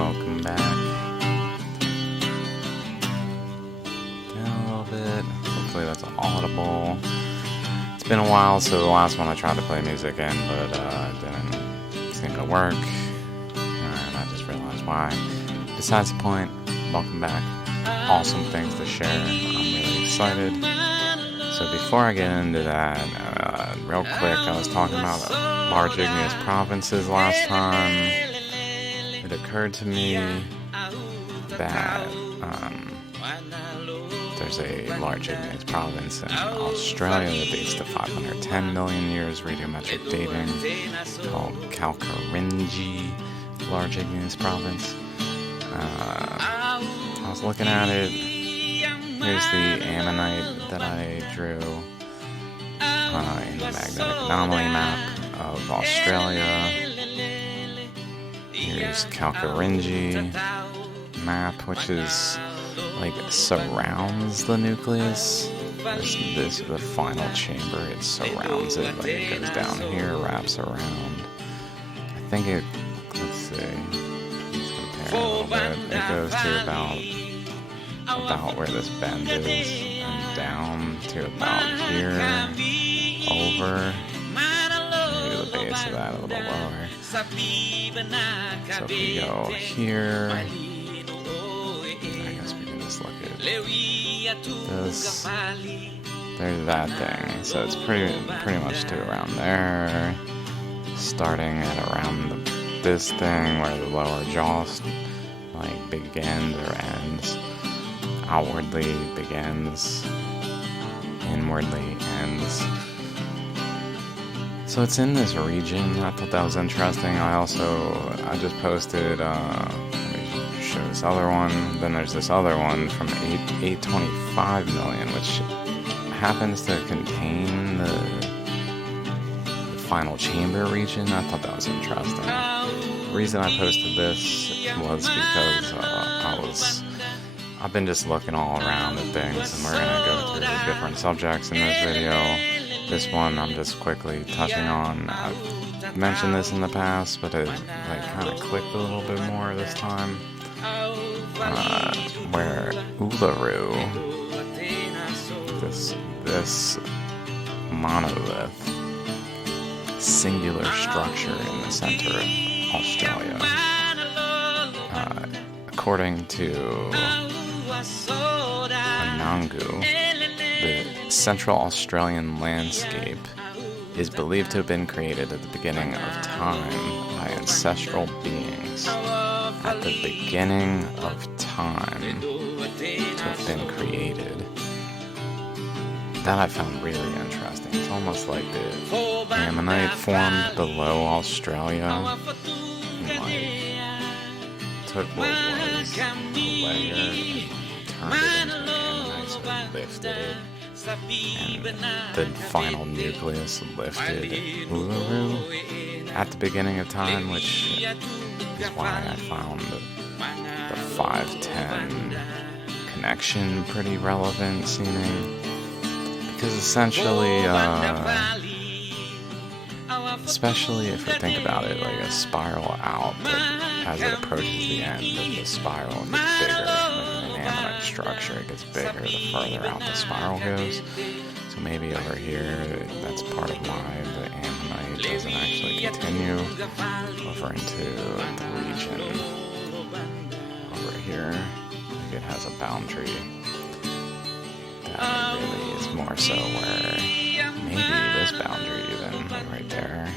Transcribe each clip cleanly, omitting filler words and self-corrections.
welcome back. Down a little bit. Hopefully that's audible. It's been a while, so the last one I tried to play music in, but it didn't seem to work. And I just realized why. Besides the point, welcome back. Awesome things to share. I'm really excited. So before I get into that, real quick, I was talking about large igneous provinces last time. It occurred to me that there's a large igneous province in Australia that dates to 510 million years radiometric dating, called Kalkarinji Large Igneous Province. I was looking at it. Here's the ammonite that I drew in the magnetic anomaly map of Australia. Here's Kalkarinji map, which is like surrounds the nucleus. This the final chamber. It surrounds it, like it goes down here, wraps around. I think it. Let's see. Let's compare a little bit. It goes to about where this bend is, and down to about here, over maybe the base of that a little lower. So if we go here, I guess we can just look at this. There's that thing. So it's pretty much to around there, starting at around this thing where the lower jaw like begins or ends. Outwardly begins, inwardly ends. So it's in this region. I thought that was interesting. I just posted, let me show this other one. Then there's this other one from 825 million, which happens to contain the final chamber region. I thought that was interesting. The reason I posted this was because I've been just looking all around at things, and we're going to go through the different subjects in this video. This one I'm just quickly touching on. I've mentioned this in the past, but it like kind of clicked a little bit more this time. Where Uluru, this monolith, singular structure in the center of Australia, according to Anangu, the Central Australian landscape is believed to have been created at the beginning of time by ancestral beings. At the beginning of time to have been created. That I found really interesting. It's almost like the ammonite formed below Australia and like took what was a layer and turned it into an ammonite, so it lifted it. And the final nucleus lifted Uluru at the beginning of time, which is why I found the 510 connection pretty relevant seeming. Because essentially, especially if you think about it like a spiral out, but as it approaches the end of the spiral, it gets bigger. Like an ammonite structure, it gets bigger the further out the spiral goes. So maybe over here, that's part of why the ammonite doesn't actually continue over into the region over here. Like it has a boundary. That really is more so where maybe this boundary even, like right there.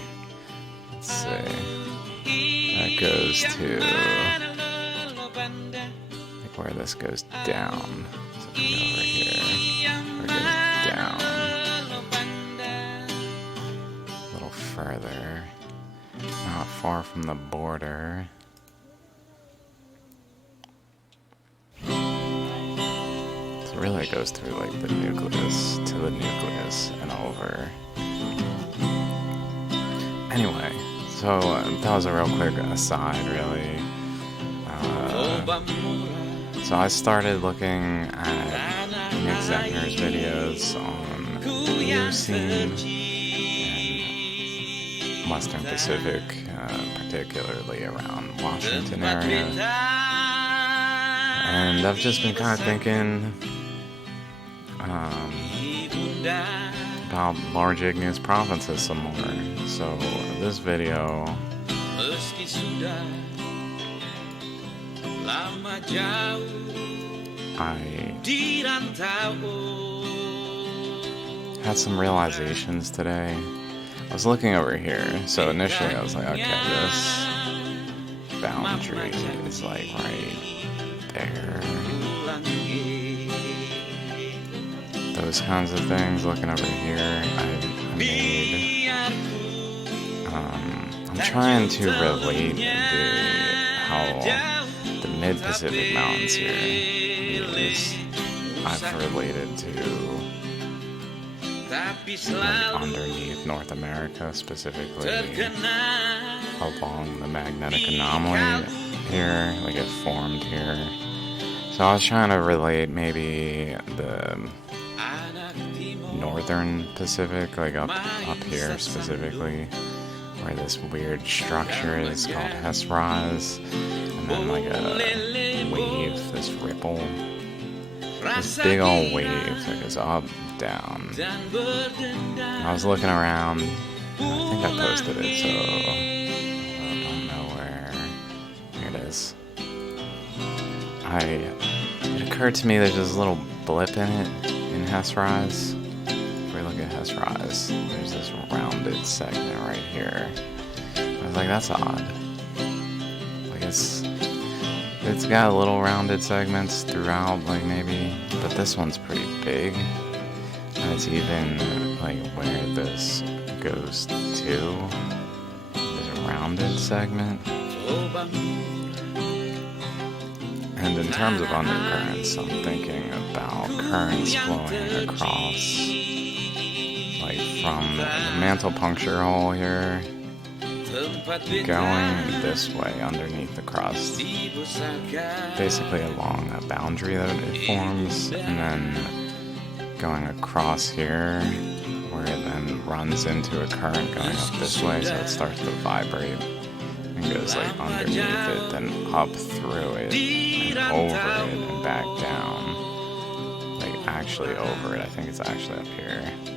Let's see. That goes to like where this goes down. So if we go over here, where it goes down a little further, not far from the border. So really it goes through like the nucleus to the nucleus and over. Anyway, so that was a real quick aside, really. So I started looking at Nick Zechner's videos on the Eocene and Western Pacific, particularly around Washington area. And I've just been kind of thinking about large igneous provinces some more. So this video I had some realizations today. I was looking over here, so initially I was like, okay, this boundary is like right there. Those kinds of things. Looking over here, I made, I'm trying to relate how the mid-Pacific Mountains here is, I've related to like underneath North America, specifically along the magnetic anomaly here, like it formed here. So I was trying to relate maybe the northern Pacific, like up here specifically, where this weird structure is called Hesperaz, and then like a wave, this ripple, this big old wave that goes up, down. I was looking around, I think I posted it, so I don't know where. Here it is. It occurred to me there's this little blip in it, in Hesperaz. If we look at Hesperaz, there's this rounded segment right here. I was like, that's odd. Like it's got little rounded segments throughout, like maybe, but this one's pretty big. And it's even like where this goes to, this rounded segment. And in terms of undercurrents, I'm thinking about currents flowing across, like from the mantle puncture hole here, going this way underneath the crust, basically along a boundary that it forms, and then going across here, where it then runs into a current going up this way, so it starts to vibrate and goes like underneath it, then up through it and over it and back down, like actually over it. I think it's actually up here and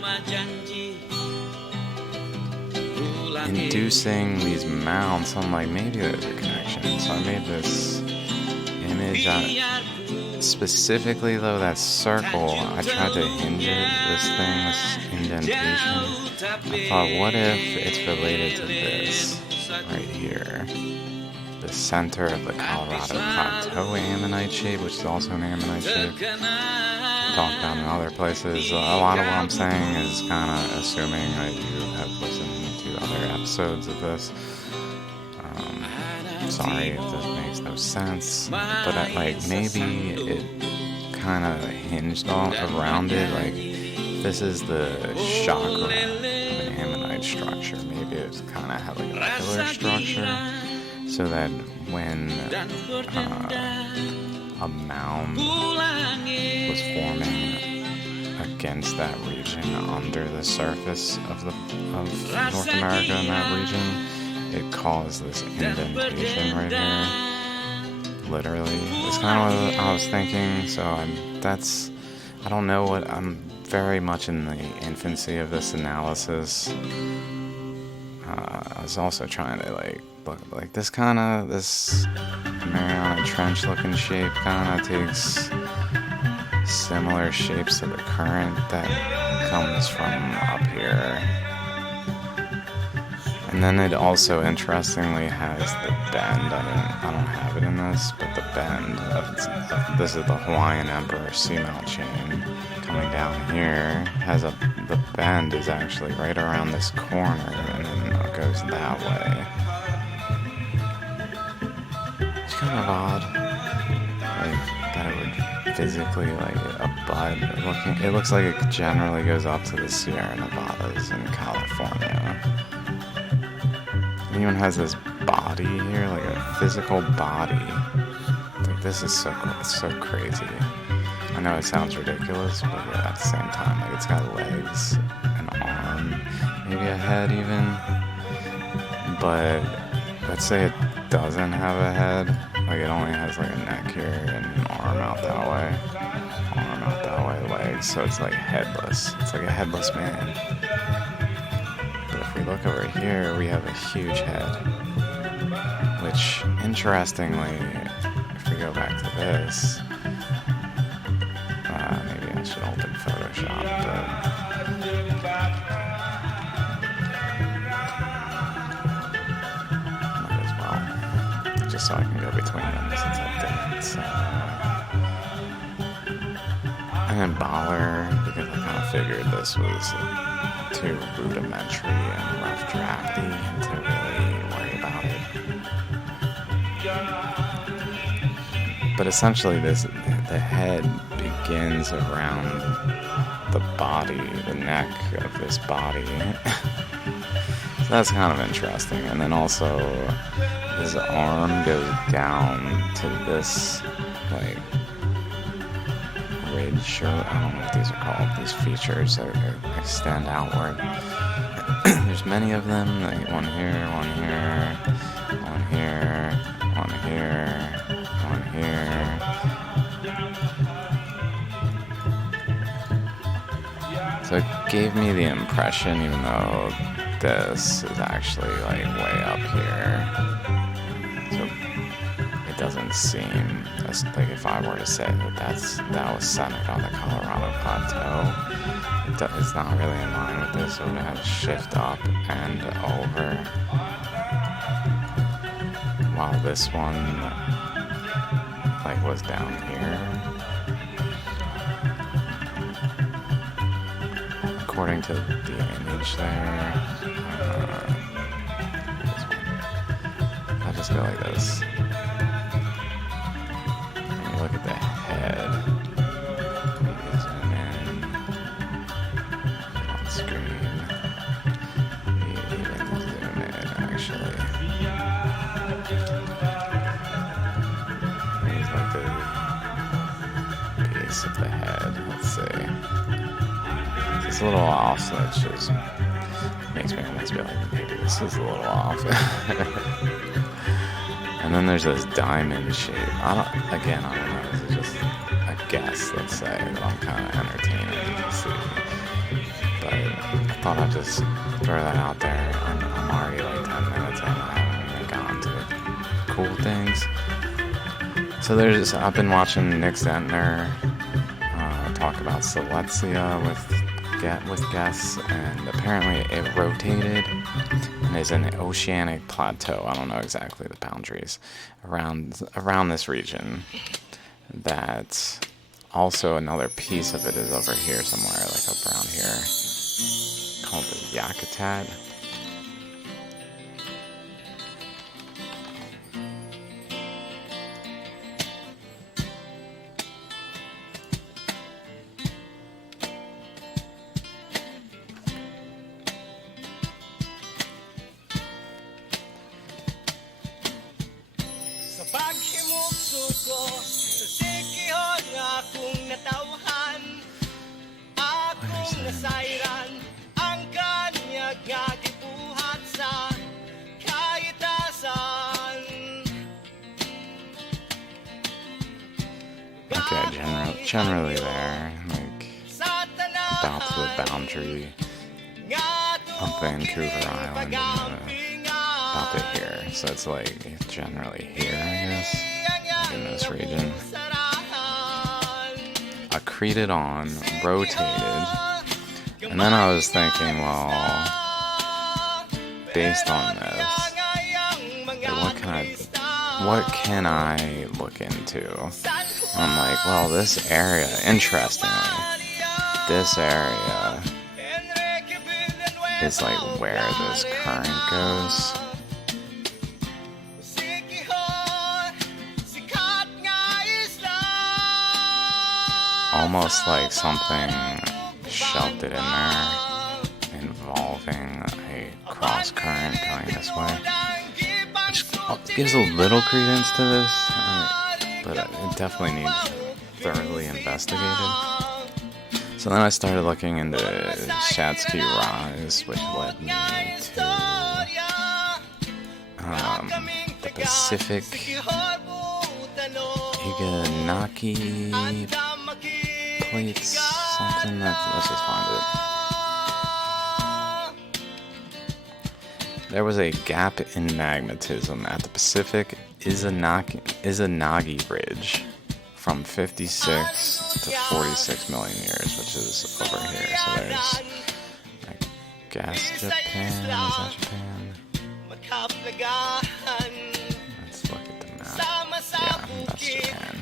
right there, inducing these mounts. I'm like, maybe there's a connection, so I made this image. Specifically though, that circle, I tried to hinge it, this indentation. I thought, what if it's related to this right here, the center of the Colorado Plateau ammonite shape, which is also an ammonite shape. Talked about in other places. A lot of what I'm saying is kind of assuming that you have listened to other episodes of this. Sorry if this makes no sense, but like maybe it kind of hinged around it. Like this is the chakra of an ammonite structure. Maybe it's kind of had like a pillar structure, so that when a mound was forming against that region under the surface of North America in that region, it caused this indentation right here. Literally, it's kind of what I was thinking. So I don't know what, I'm very much in the infancy of this analysis. I was also trying to look like this Mariana Trench looking shape kind of takes similar shapes to the current that comes from up here. And then it also interestingly has the bend. I don't have it in this, but the bend this is the Hawaiian Emperor seamount chain coming down here. The bend is actually right around this corner, and then it goes that way. It's kind of odd, like that it would physically a bud looking. It looks like it generally goes up to the Sierra Nevadas in California. It even has this body here, like a physical body. Like this is so crazy. I know it sounds ridiculous, but at the same time, like it's got legs, an arm, maybe a head even. But let's say it doesn't have a head, like it only has like a neck here and an arm out that way, legs, so it's like headless. It's like a headless man. But if we look over here, we have a huge head, which, interestingly, if we go back to this, maybe I should open Photoshop, but might as well, just so I can go between them since I didn't. And then Baller, because I kind of figured this was too rudimentary and rough drafty to really worry about it. But essentially, the head begins around the body, the neck of this body. So that's kind of interesting. And then also, his arm goes down to this, like, ridge, or I don't know what these are called, these features that extend outward. There's many of them, like one here, one here, one here, one here, one here. So it gave me the impression, even though this is actually like way up here, so it doesn't seem like, if I were to say that was centered on the Colorado Plateau, it's not really in line with this. So it would have to shift up and over, while this one like was down here. According to the image there, I'll just go like this. Look at the head. Maybe zoom in on screen. Maybe even zoom in, actually. Here's like the base of the head. Let's see. It's a little off, so it just makes me almost be like, maybe this is a little off. And then there's this diamond shape. I don't know, this is just a guess, let's say, that I'm kind of entertaining to see. But I thought I'd just throw that out there. I'm already like 10 minutes in, I haven't even gotten to the cool things. So I've been watching Nick Zentner talk about Silesia with guests, and apparently it rotated and is an oceanic plateau. I don't know exactly the boundaries around this region. That also another piece of it is over here somewhere, like up around here, called the Yakutat. Okay, generally there, like about to the boundary of Vancouver Island, and about to here. So it's like generally here, I guess, like in this region. Accreted on, rotated, and then I was thinking, well, based on this, what can I look into? I'm like, well, this area, interestingly, this area is like where this current goes. Almost like something shoved it in there, involving a cross current going this way, which gives a little credence to this, but it definitely needs thoroughly investigated. So then I started looking into Shatsky Rise, which led me to the Pacific Higanaki plates, something let's just find it. There was a gap in magmatism at the Pacific Izanagi Ridge from 56 to 46 million years, which is over here. So there's, I guess, Japan. Is that Japan? Let's look at the map. Yeah, that's Japan.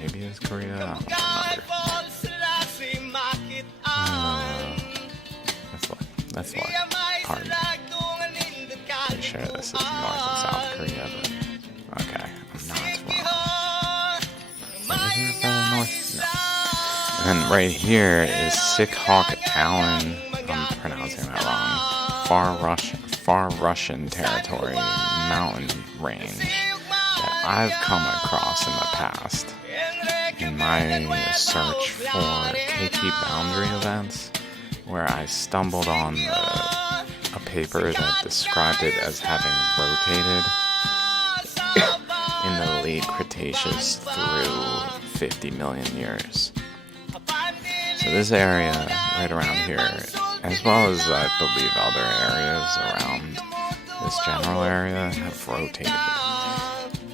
Maybe it's Korea. Let's look. Pardon. Pretty sure this is North and South Korea, but okay, I'm not wrong. Is there North? No. And then right here is Sikhawk Allen. I'm pronouncing that wrong. Far Russian territory, mountain range that I've come across in the past in my search for KT boundary events, where I stumbled on a paper that described it as having rotated in the late Cretaceous through 50 million years. So this area right around here, as well as I believe other areas around this general area, have rotated.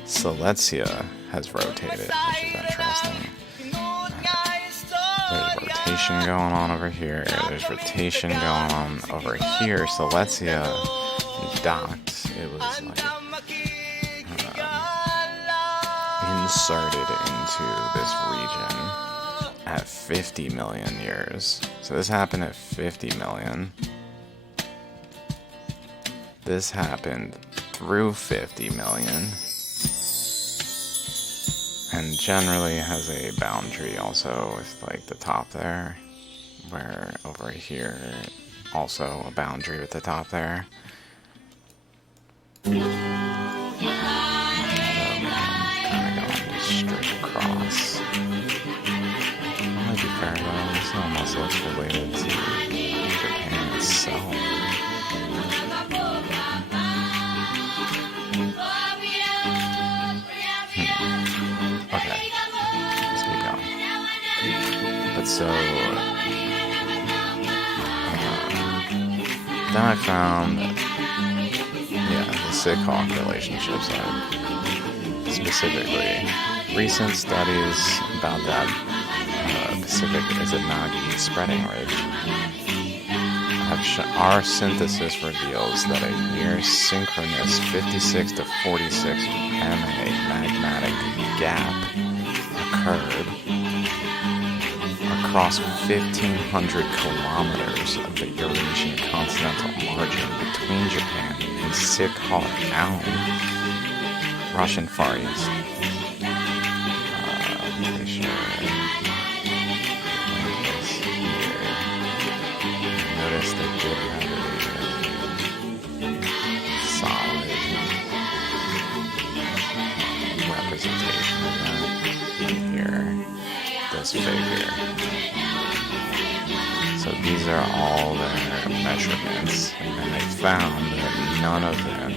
Silesia has rotated, which is interesting. There's rotation going on over here. There's rotation going on over here. Silesia docked. It was like inserted into this region at 50 million years. So this happened at 50 million. This happened through 50 million. And generally has a boundary also with like the top there, where over here also a boundary with the top there. So I'm kind of going straight across. That might be fair though. This almost looks related to Japan itself. Okay, let's keep going. But so, then I found, the Sikhawk relationships, specifically recent studies about that Pacific Izanagi spreading ridge. Our synthesis reveals that a near synchronous 56 to 46 MA magmatic gap occurred across 1,500 kilometers of the Eurasian continental margin between Japan and Sikhawk Allen, Russian Far East. Pretty sure. Notice they did have a solid representation of that here, this figure. So these are all their measurements, and they found that none of them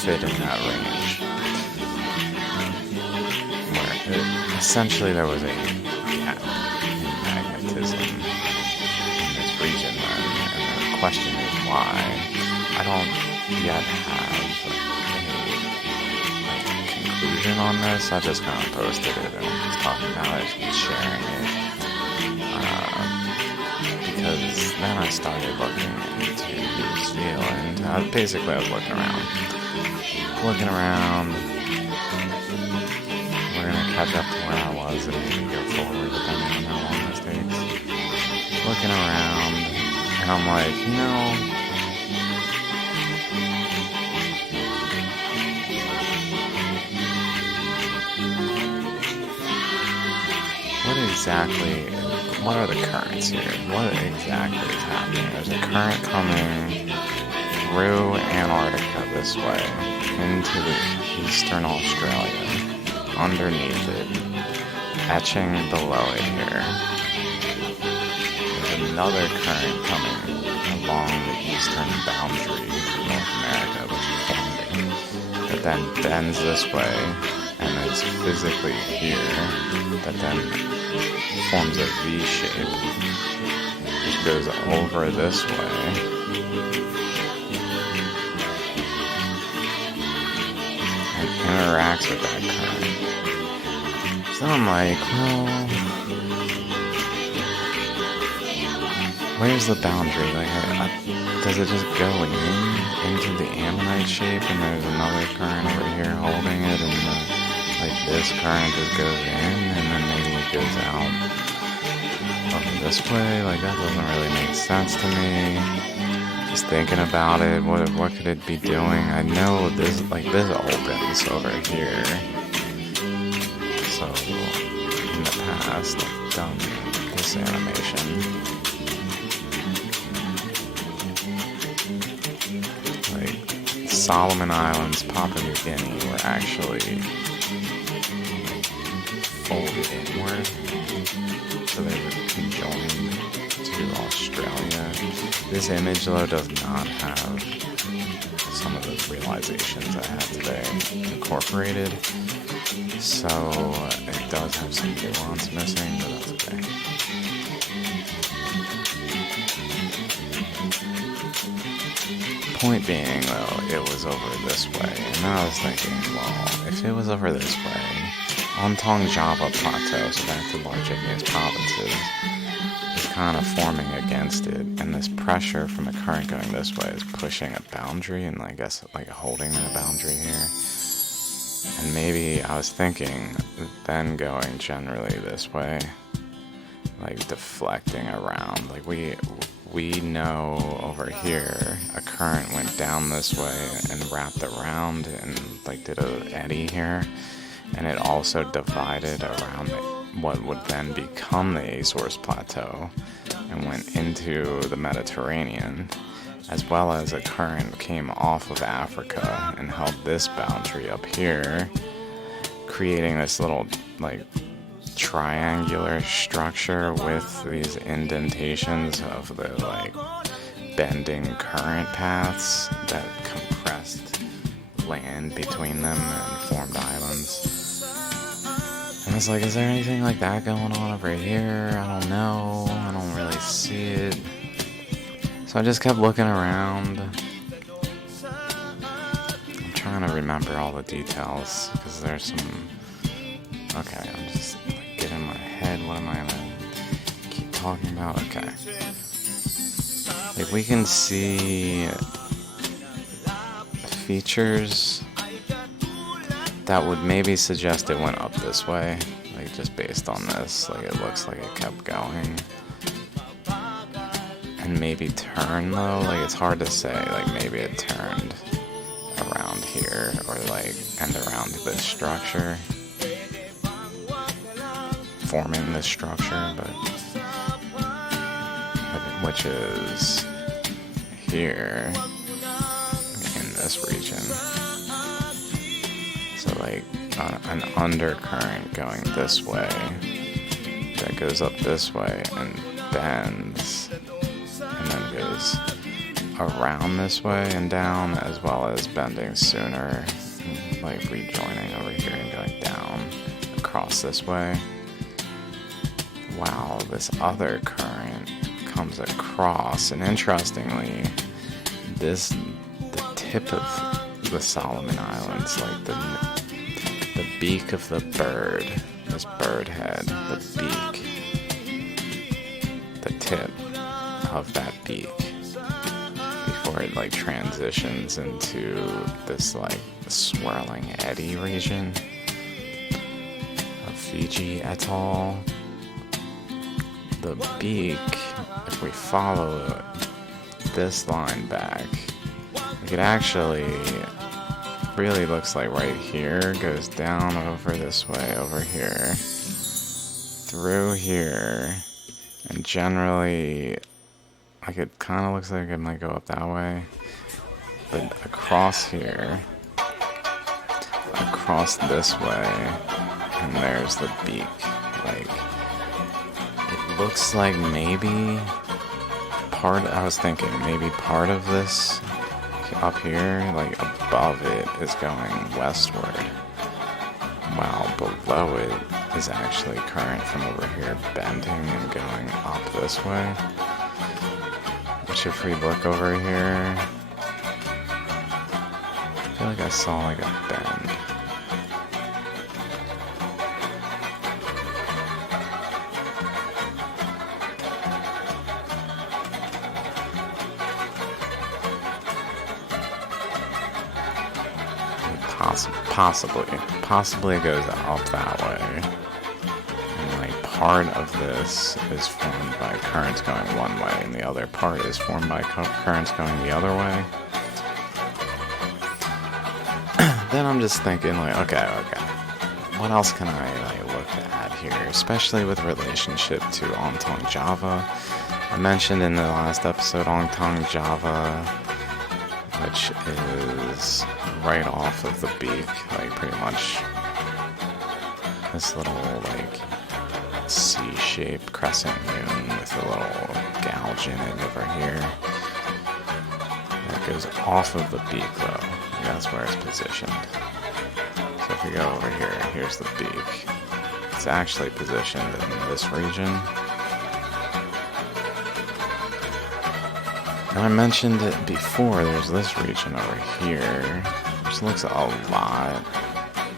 fit in that range. Where essentially there was a gap in magnetism in this region, and the question is why. I don't yet have a conclusion on this. I just kind of posted it and just talking about it and sharing it. Because then I started looking into this field, and basically I was looking around. We're going to catch up to where I was and maybe go forward depending on how long this takes. Looking around, and I'm like, what exactly what are the currents here? What exactly is happening? There's a current coming through Antarctica this way into the eastern Australia, underneath it, etching below it here. There's another current coming along the eastern boundary of North America, which is forming, that then bends this way, and it's physically here, that then forms a V shape, which goes over this way, and interacts with that current. So I'm like, well, where's the boundary? Like, does it just go into the ammonite shape, and there's another current over here holding it, and like this current just goes in, and then maybe it goes out over this way? Like, that doesn't really make sense to me. Just thinking about it, what could it be doing? I know this, like, this opens over here. So in the past, I've done this animation. Like, Solomon Islands, Papua New Guinea were actually folded inward, so they were conjoined to Australia. This image, though, does not have some of those realizations I had today incorporated, so it does have some nuance missing, but that's okay. Point being, though, it was over this way, and I was thinking, well, if it was over this way, on Java Plateau, so back to large igneous provinces, is kind of forming against it, and this pressure from the current going this way is pushing a boundary, and I guess like holding a boundary here. And maybe I was thinking then going generally this way, like deflecting around. Like we know over here a current went down this way and wrapped around and like did a eddy here. And it also divided around what would then become the Azores Plateau and went into the Mediterranean, as well as a current came off of Africa and held this boundary up here, creating this little like triangular structure with these indentations of the like bending current paths that compressed land between them and formed islands. And I was like, is there anything like that going on over here? I don't know. I don't really see it. So I just kept looking around. I'm trying to remember all the details because there's some... Okay, I'm just like, getting in my head. What am I gonna keep talking about? Okay. Like, we can see features that would maybe suggest it went up this way, like just based on this, like it looks like it kept going. And maybe turn though, like it's hard to say, like maybe it turned around here or like and around this structure, forming this structure, but which is here in this region. So like an undercurrent going this way that goes up this way and bends and then goes around this way and down, as well as bending sooner, like rejoining over here and going down across this way, while this other current comes across. And interestingly, the tip of the Solomon Islands, like the beak of the bird, this bird head, the beak, the tip of that beak, before it like transitions into this like swirling eddy region of Fiji Atoll. The beak, if we follow this line back, it actually really looks like right here, goes down over this way, over here, through here, And generally, like, it kind of looks like it might go up that way. But across here, across this way, and there's the beak. Like, it looks like maybe I was thinking maybe part of this up here, like above it, is going westward, while below it is actually current from over here bending and going up this way. Which, if we look over here, I feel like I saw like a bend. Possibly it goes up that way, and like part of this is formed by currents going one way, and the other part is formed by currents going the other way. Then I'm just thinking like, okay, what else can I like look at here, especially with relationship to Ontong Java? I mentioned in the last episode Ontong Java, which is right off of the beak, like pretty much this little like C-shaped crescent moon with a little gouge in it over here. That goes off of the beak though, that's where it's positioned. So if we go over here, here's the beak. It's actually positioned in this region. And I mentioned it before, there's this region over here, which looks a lot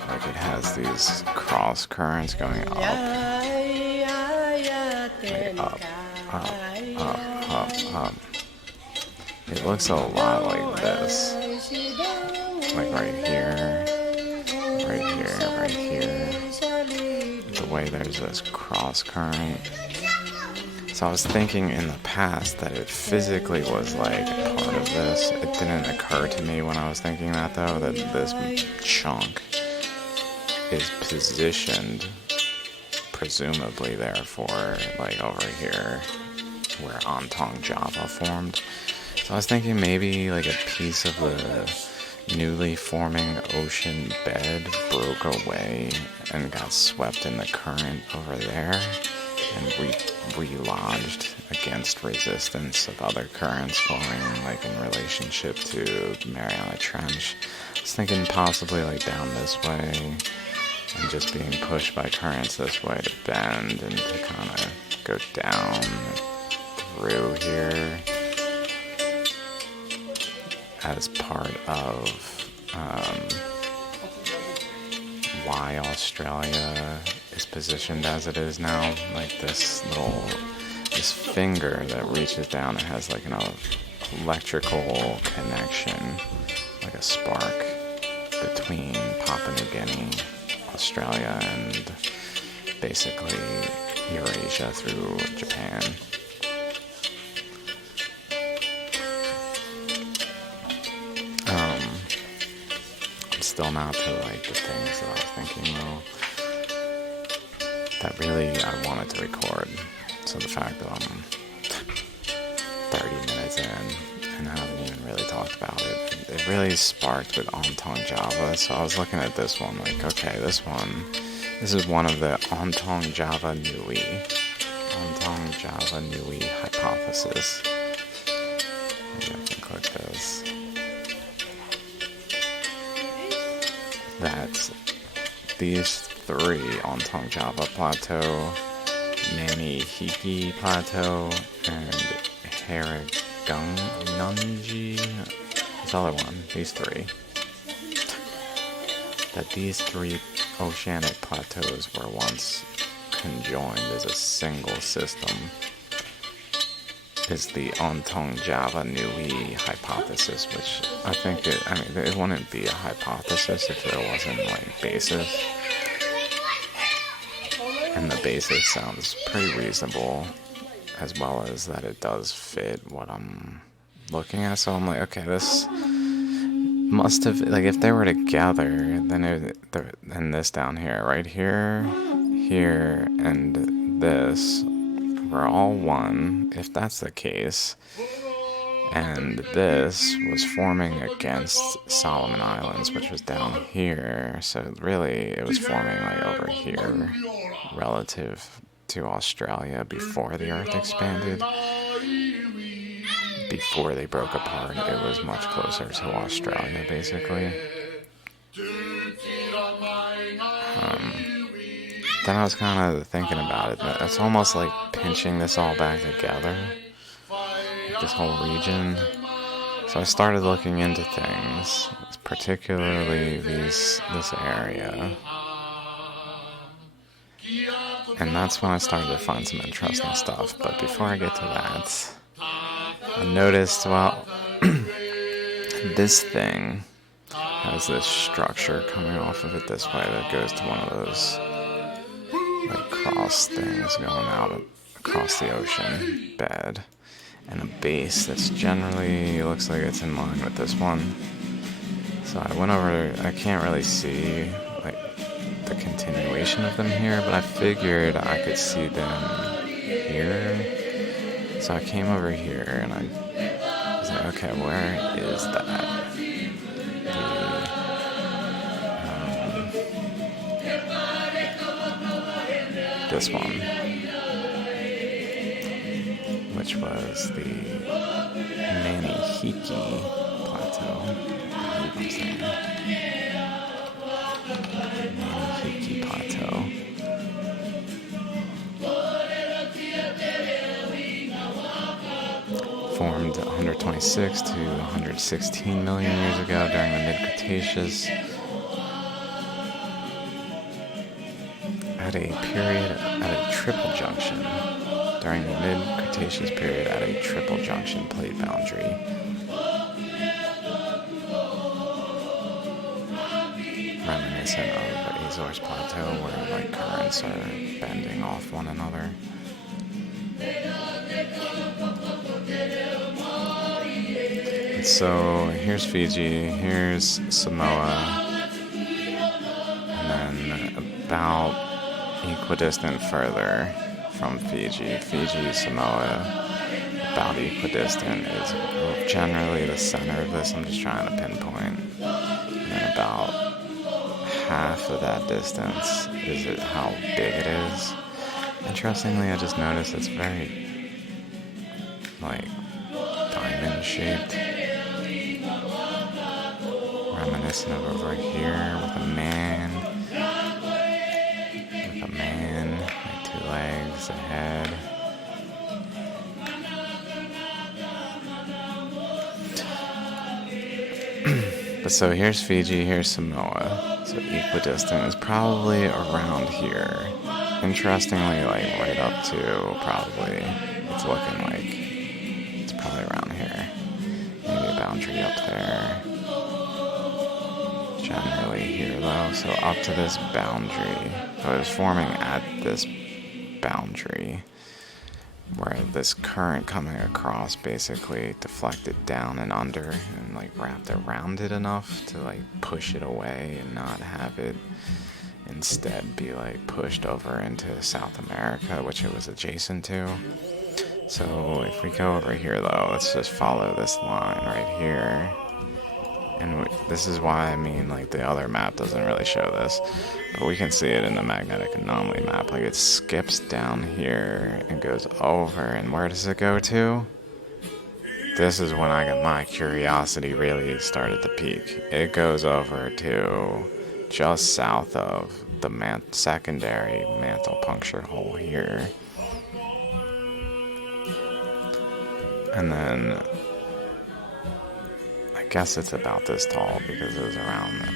like it has these cross currents going up. Like up. It looks a lot like this. Like right here. The way there's this cross current. So I was thinking in the past that it physically was like part of this. It didn't occur to me when I was thinking that though, that this chunk is positioned, presumably therefore, like over here where Ontong Java formed. So I was thinking maybe like a piece of the newly forming ocean bed broke away and got swept in the current over there and relodged against resistance of other currents flowing like in relationship to the Mariana Trench. I was thinking possibly like down this way and just being pushed by currents this way to bend and to kind of go down through here as part of why Australia is positioned as it is now, like this finger that reaches down and has like an electrical connection, like a spark between Papua New Guinea, Australia, and basically Eurasia through Japan. Still not to like the things that I was thinking though that really I wanted to record. So the fact that I'm 30 minutes in and I haven't even really talked about it, it really sparked with Ontong Java. So I was looking at this one like, okay, this is one of the Ontong Java Nui hypothesis. Maybe I can click this. That these three, Ontong Java Plateau, Manihiki Plateau, and Haragungnunji, this other one, these three, that these three oceanic plateaus were once conjoined as a single system is the Ontong Java Nui hypothesis, which I think it wouldn't be a hypothesis if there wasn't like basis. And the basis sounds pretty reasonable, as well as that it does fit what I'm looking at. So I'm like, okay, this must have, like, if they were together, then this down here, right here, and this were all one, if that's the case, and this was forming against Solomon Islands, which was down here, so really it was forming like over here relative to Australia before the Earth expanded. Before they broke apart, it was much closer to Australia, basically. Then I was kind of thinking about it. It's almost like pinching this all back together, like this whole region. So I started looking into things, particularly this area. And that's when I started to find some interesting stuff. But before I get to that, I noticed, well, this thing has this structure coming off of it this way that goes to one of those like cross things going out across the ocean bed, and a base that's generally looks like it's in line with this one. So I went over, I can't really see like the continuation of them here, but I figured I could see them here. So I came over here and I was like, okay, where is that? This one, which was the Manihiki Plateau. I believe I'm saying Manihiki Plateau. Formed 126 to 116 million years ago during the mid-Cretaceous. At a triple junction during the mid-Cretaceous period at a triple junction plate boundary. Reminiscent of the Azores Plateau where like currents are bending off one another. So here's Fiji, here's Samoa, and then about equidistant further from Fiji, Samoa, about equidistant is generally the center of this. I'm just trying to pinpoint. And then about half of that distance is how big it is. Interestingly, I just noticed it's very like diamond shaped, reminiscent of over here with a man. Legs, a head. But so here's Fiji, here's Samoa. So equidistant is probably around here. Interestingly, like right up to probably, it's looking like it's probably around here. Maybe a boundary up there. Generally here though, so up to this boundary. So it was forming at this boundary where this current coming across basically deflected down and under and like wrapped around it enough to like push it away and not have it instead be like pushed over into South America, which it was adjacent to. So if we go over here though, let's just follow this line right here. And this is why I mean like the other map doesn't really show this, but we can see it in the magnetic anomaly map. Like it skips down here and goes over, and where does it go to? This is when I got my curiosity really started to peak. It goes over to just south of the secondary mantle puncture hole here. And then I guess it's about this tall because it was around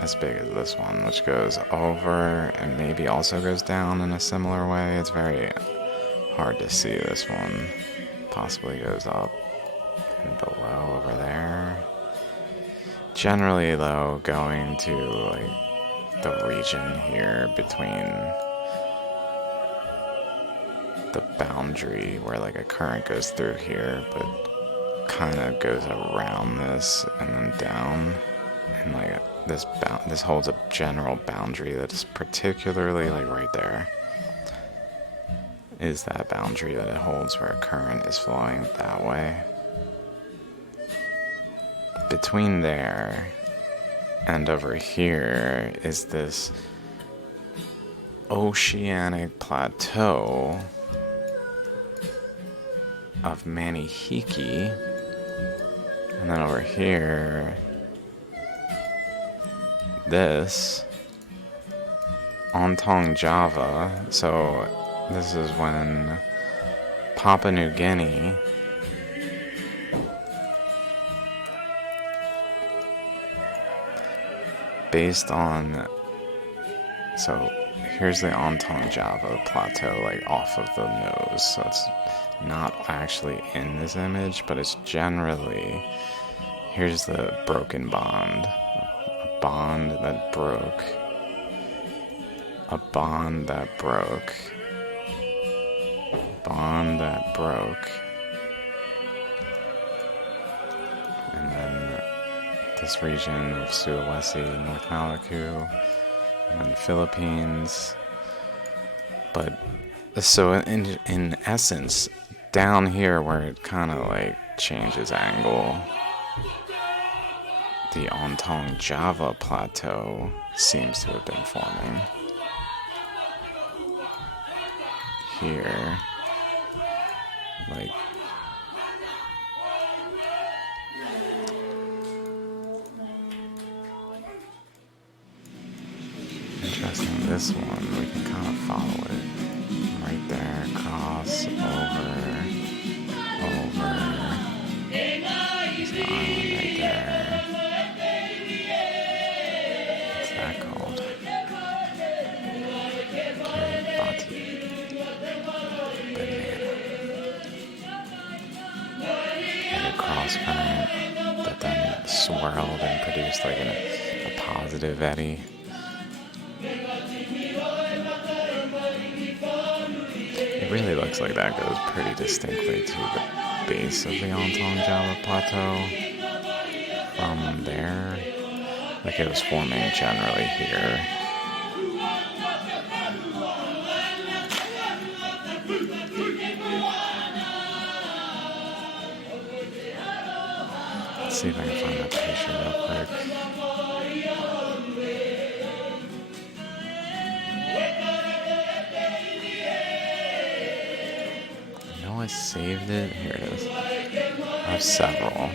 as big as this one, which goes over and maybe also goes down in a similar way. It's very hard to see this one. Possibly goes up and below over there. Generally though, going to like the region here between the boundary where like a current goes through here, but kind of goes around this and then down, and like this holds a general boundary that is particularly like right there. is that boundary that it holds where current is flowing that way. Between there and over here is this oceanic plateau of Manihiki, and then over here, this Ontong Java. So this is when Papua New Guinea based on, so here's the Ontong Java plateau, like off of the nose, so it's not actually in this image, but it's generally, here's the broken bond, a bond that broke, a bond that broke, bond that broke, and then this region of Sulawesi, North Maluku, and then the Philippines. But so in essence, down here where it kind of like changes angle, the Ontong Java plateau seems to have been forming here, like interesting. This one we can kind of follow it right there, cross over, there's an island right there. What's that called? Kiribati banana. Like a cross current that then swirled and produced like a positive eddy. It really looks like that goes pretty distinctly to the base of the Ontong Java Plateau from there. Like it was forming generally here. Let's see if I can find that picture real quick. I saved it. Here it is. I have several.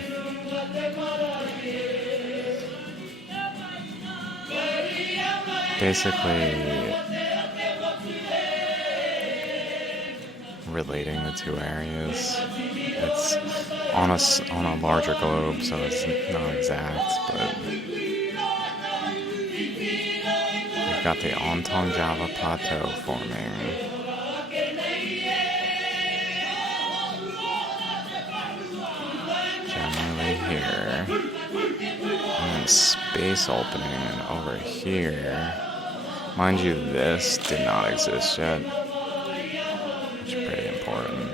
Basically, relating the two areas. It's on a larger globe, so it's not exact, but we've got the Ontong Java Plateau forming. Here, and then space opening, and over here, mind you, this did not exist yet, which is pretty important.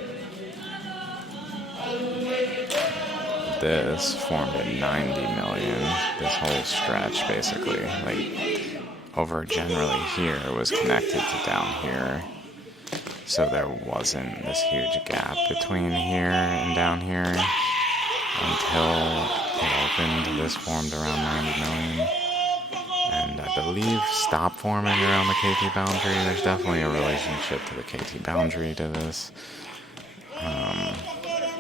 This formed at 90 million, this whole stretch basically, like over generally here was connected to down here, so there wasn't this huge gap between here and down here. Until it opened, this formed around 90 million, and I believe stopped forming around the KT boundary. There's definitely a relationship to the KT boundary to this.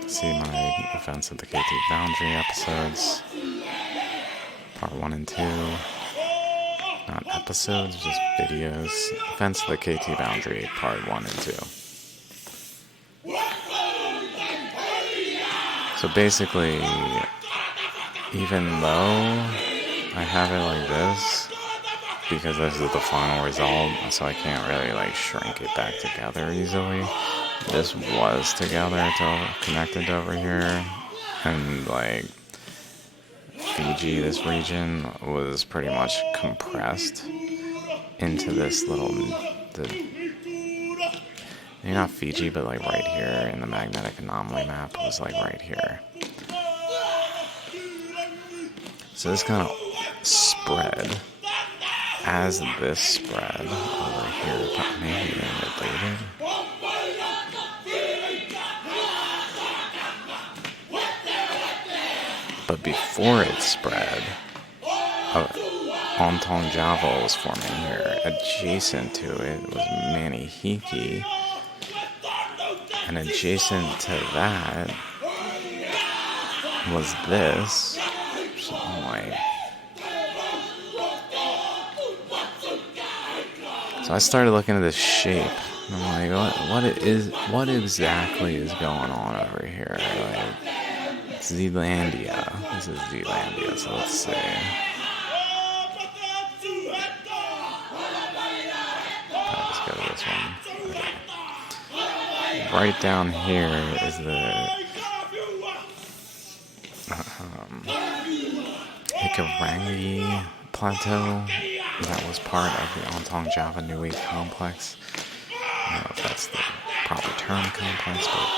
See my Events of the KT boundary episodes, part 1 and 2. Not episodes, just videos. Events of the KT boundary, part 1 and 2. So basically, even though I have it like this, because this is the final result, so I can't really like shrink it back together easily, this was together connected over here, and like Fiji, this region, was pretty much compressed into this little, maybe not Fiji, but like right here in the magnetic anomaly map was like right here. So this kind of spread as this spread over here, maybe related. before it spread, Ontong Java was forming here. Adjacent to it was Manihiki. And adjacent to that was this. So I'm like... So I started looking at this shape. And I'm like, what exactly is going on over here? Like, Zealandia. This is Zealandia, so let's see. I'll just go to this one. Okay. Right down here is the Hikarangi Plateau. That was part of the Ontong Java Nui complex. I don't know if that's the proper term, complex, but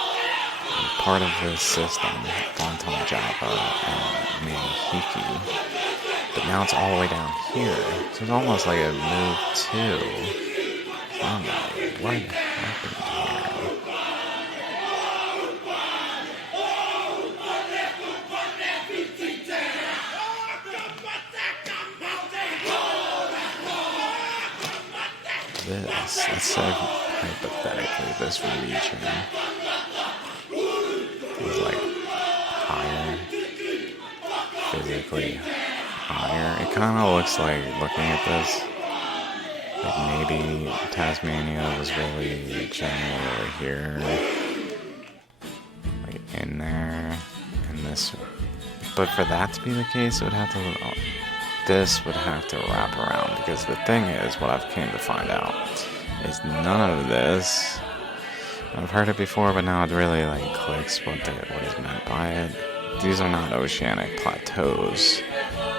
part of this system, Ontong Java and Manihiki. But now it's all the way down here. So it's almost like it moved too. I don't know what happened here. Let's say hypothetically this region was like higher, physically higher. It kind of looks like, looking at this, like maybe Tasmania was really generally over here, like in there, and this. But for that to be the case, it would have to. This would have to wrap around, because the thing is, what I've came to find out is none of this. I've heard it before, but now it really like clicks what is meant by it. These are not oceanic plateaus.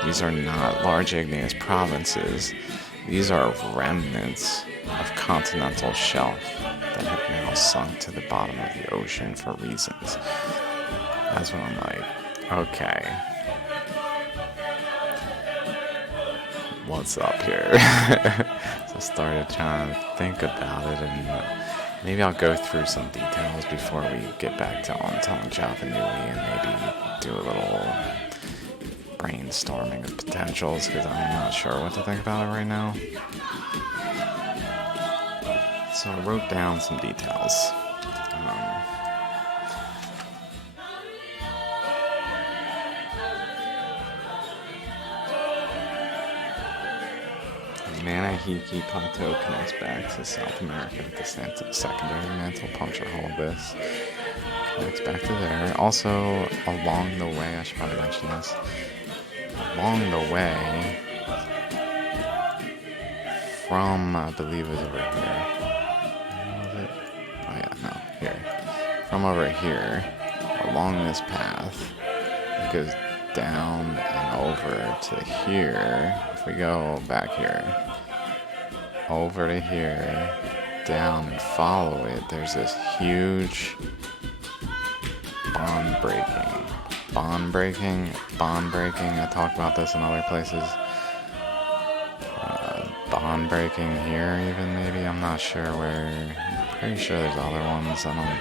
These are not large igneous provinces. These are remnants of continental shelf that have now sunk to the bottom of the ocean for reasons. That's when I'm like, okay. What's up here? So I started trying to think about it, and maybe I'll go through some details before we get back to Ontong Java Nui, and maybe do a little brainstorming of potentials, because I'm not sure what to think about it right now. So I wrote down some details. Manihiki Plateau connects back to South America with the secondary mantle puncture hole of this. Connects back to there. Also, along the way, I should probably mention this. Along the way, from, I believe it was over here. Was it? Oh yeah, no, here. From over here, along this path, it goes down and over to here. If we go back here, over to here, down and follow it, there's this huge bond breaking. I talked about this in other places. Bond breaking here, even maybe. I'm not sure where. I'm pretty sure there's other ones. I don't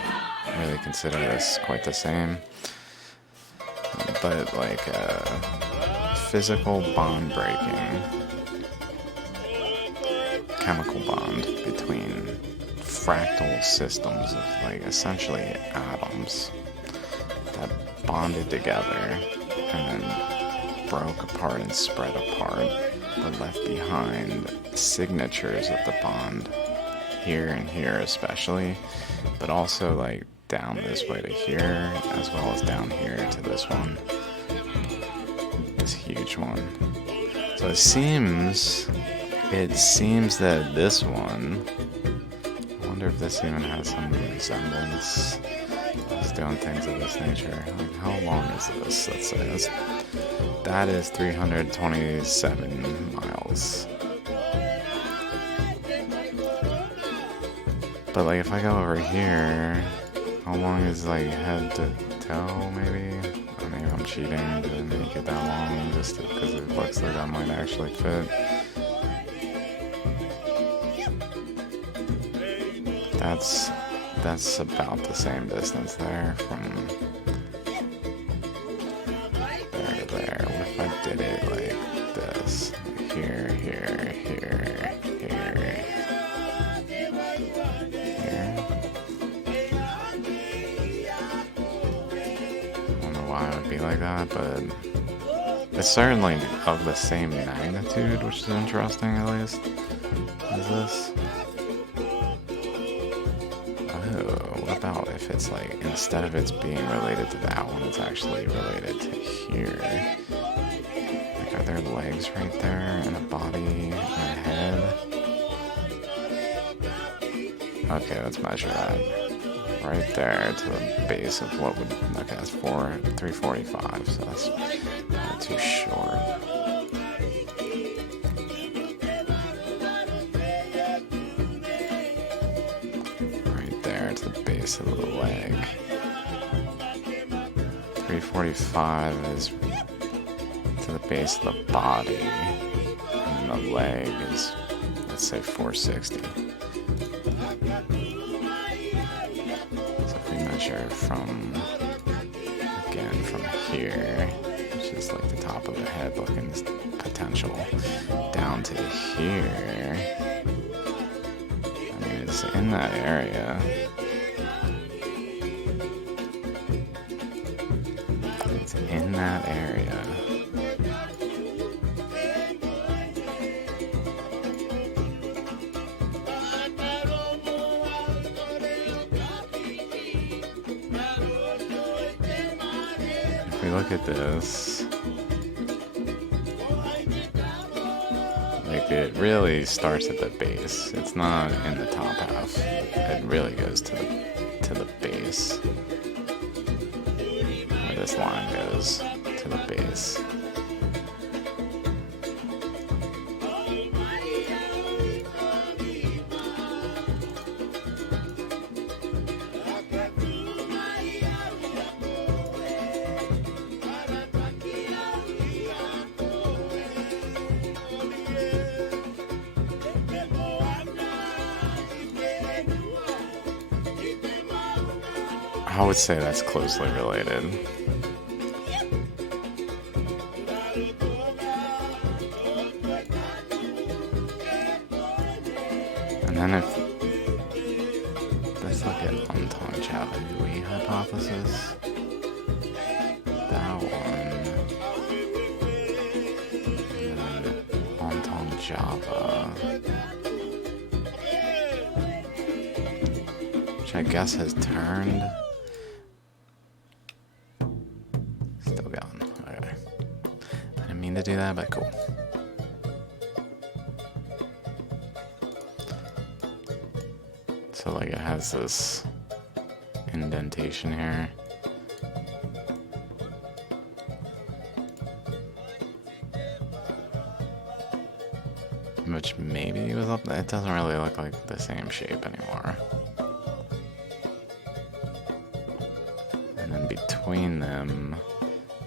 really consider this quite the same. But like physical bond breaking, chemical bond between fractal systems of like essentially atoms that bonded together and then broke apart and spread apart, but left behind signatures of the bond here and here especially, but also like down this way to here, as well as down here to this one, this huge one. So it seems that this one, I wonder if this even has some resemblance. It's doing things of this nature. Like, how long is this? Let's say that is 327 miles. But like if I go over here, how long is like head to toe maybe? Or maybe I'm cheating to make it that long just because it looks like that might actually fit. That's about the same distance there from there to there. like that, but it's certainly of the same magnitude, which is interesting at least, as this. Oh, what about if it's like, instead of it's being related to that one, it's actually related to here? Like, are there legs right there, and a body, and a head? Okay, let's measure that. Right there to the base of what would, okay, that's 345, so that's not too short. Right there to the base of the leg. 345 is to the base of the body, and the leg is, let's say, 460. From, again, from here, which is like the top of the head looking potential, down to here. I mean, it's in that area. It's in that area. If we look at this, like, it really starts at the base. It's not in the top half. It really goes to the base. Where this line goes to the base. I would say that's closely related. And then if let's look at Entente hypothesis. That one. And then Entente Java. Which I guess has turned. To do that, but cool. So like it has this indentation here. Which maybe was up there. It doesn't really look like the same shape anymore. And then between them,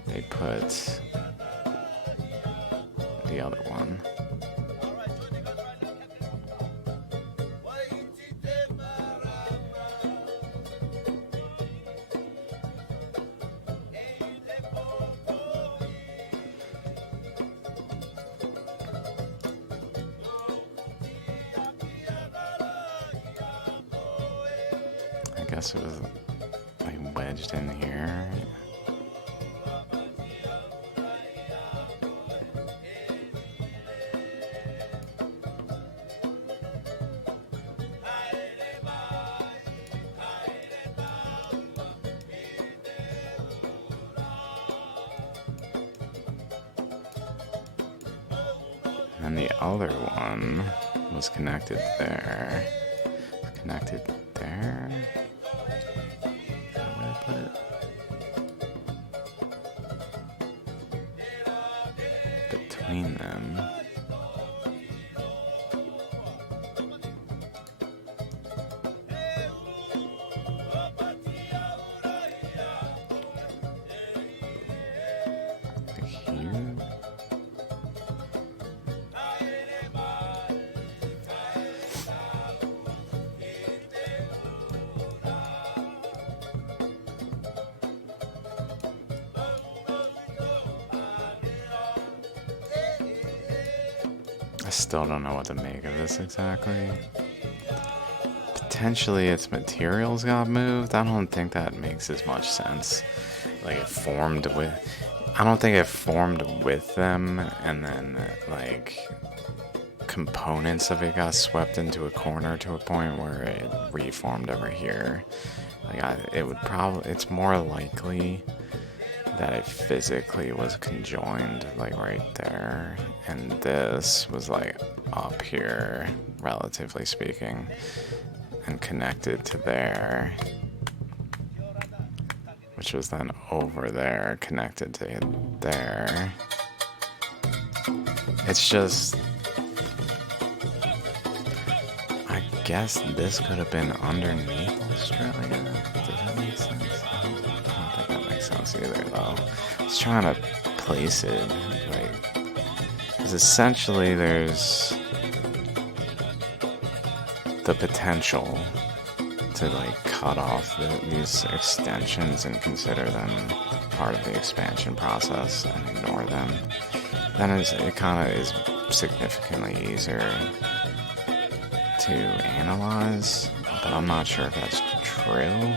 they put the other one. I guess it was like wedged in here. And the other one was connected there. Connected there? Is that where I put it? Between them. Like here? I still don't know what to make of this exactly. Potentially its materials got moved. I don't think that makes as much sense. like it formed with. I don't think it formed with them, and then like components of it got swept into a corner to a point where it reformed over here. Like it would probably. It's more likely that it physically was conjoined, like right there, and this was like up here, relatively speaking, and connected to there, which was then over there, connected to there. It's just, I guess this could have been underneath Australia. Does that make sense? I don't think that makes sense either, though. I was trying to place it, like, because essentially there's the potential to like cut off these extensions and consider them part of the expansion process and ignore them. Then it kind of is significantly easier to analyze, but I'm not sure if that's true.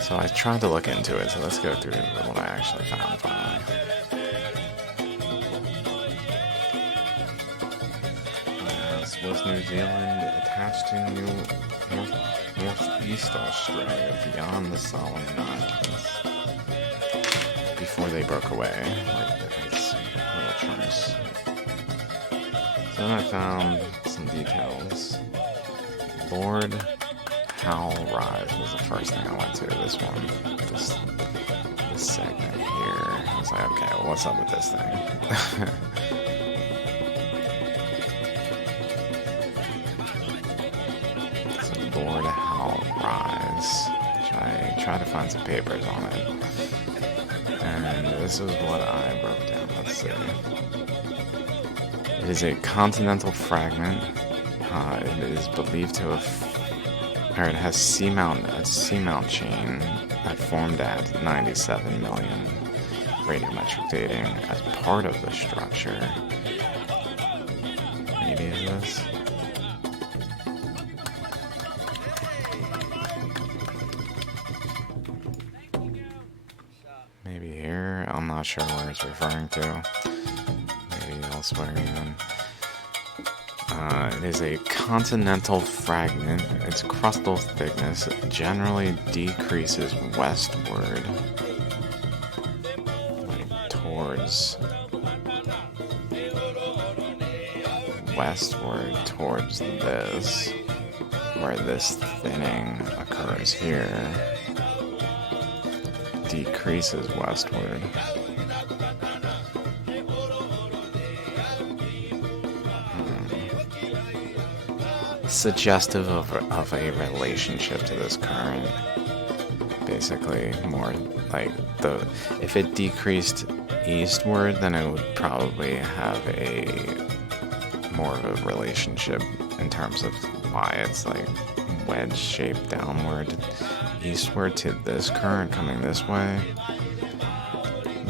So I tried to look into it, so let's go through what I actually found finally. Was New Zealand attached to northeast Australia beyond the Solomon Islands before they broke away, like its little chunks. So then I found some details. Lord Howe Rise was the first thing I went to. This one, this segment here. I was like, okay, well, what's up with this thing? Lord Howe Rise, which I tried to find some papers on it, and this is what I wrote down. Let's see. It is a continental fragment. It is believed to have, or it has a seamount chain that formed at 97 million radiometric dating as part of the structure. Maybe it is. Maybe here, I'm not sure where it's referring to. Maybe elsewhere even. It is a continental fragment. Its crustal thickness generally decreases westward, like towards this, where this thinning occurs here. Decreases westward. Suggestive of a relationship to this current. Basically, more like if it decreased eastward, then it would probably have more of a relationship in terms of why it's like wedge shaped downward eastward to this current coming this way,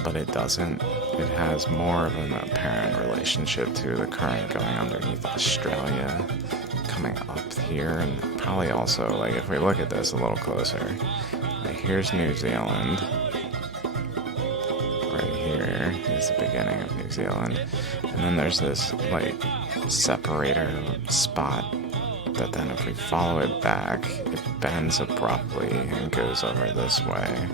but it doesn't. It has more of an apparent relationship to the current going underneath Australia, coming up here, and probably also, like, if we look at this a little closer, like, here's New Zealand. Right here is the beginning of New Zealand, and then there's this, like, separator spot that then if we follow it back, it bends abruptly and goes over this way.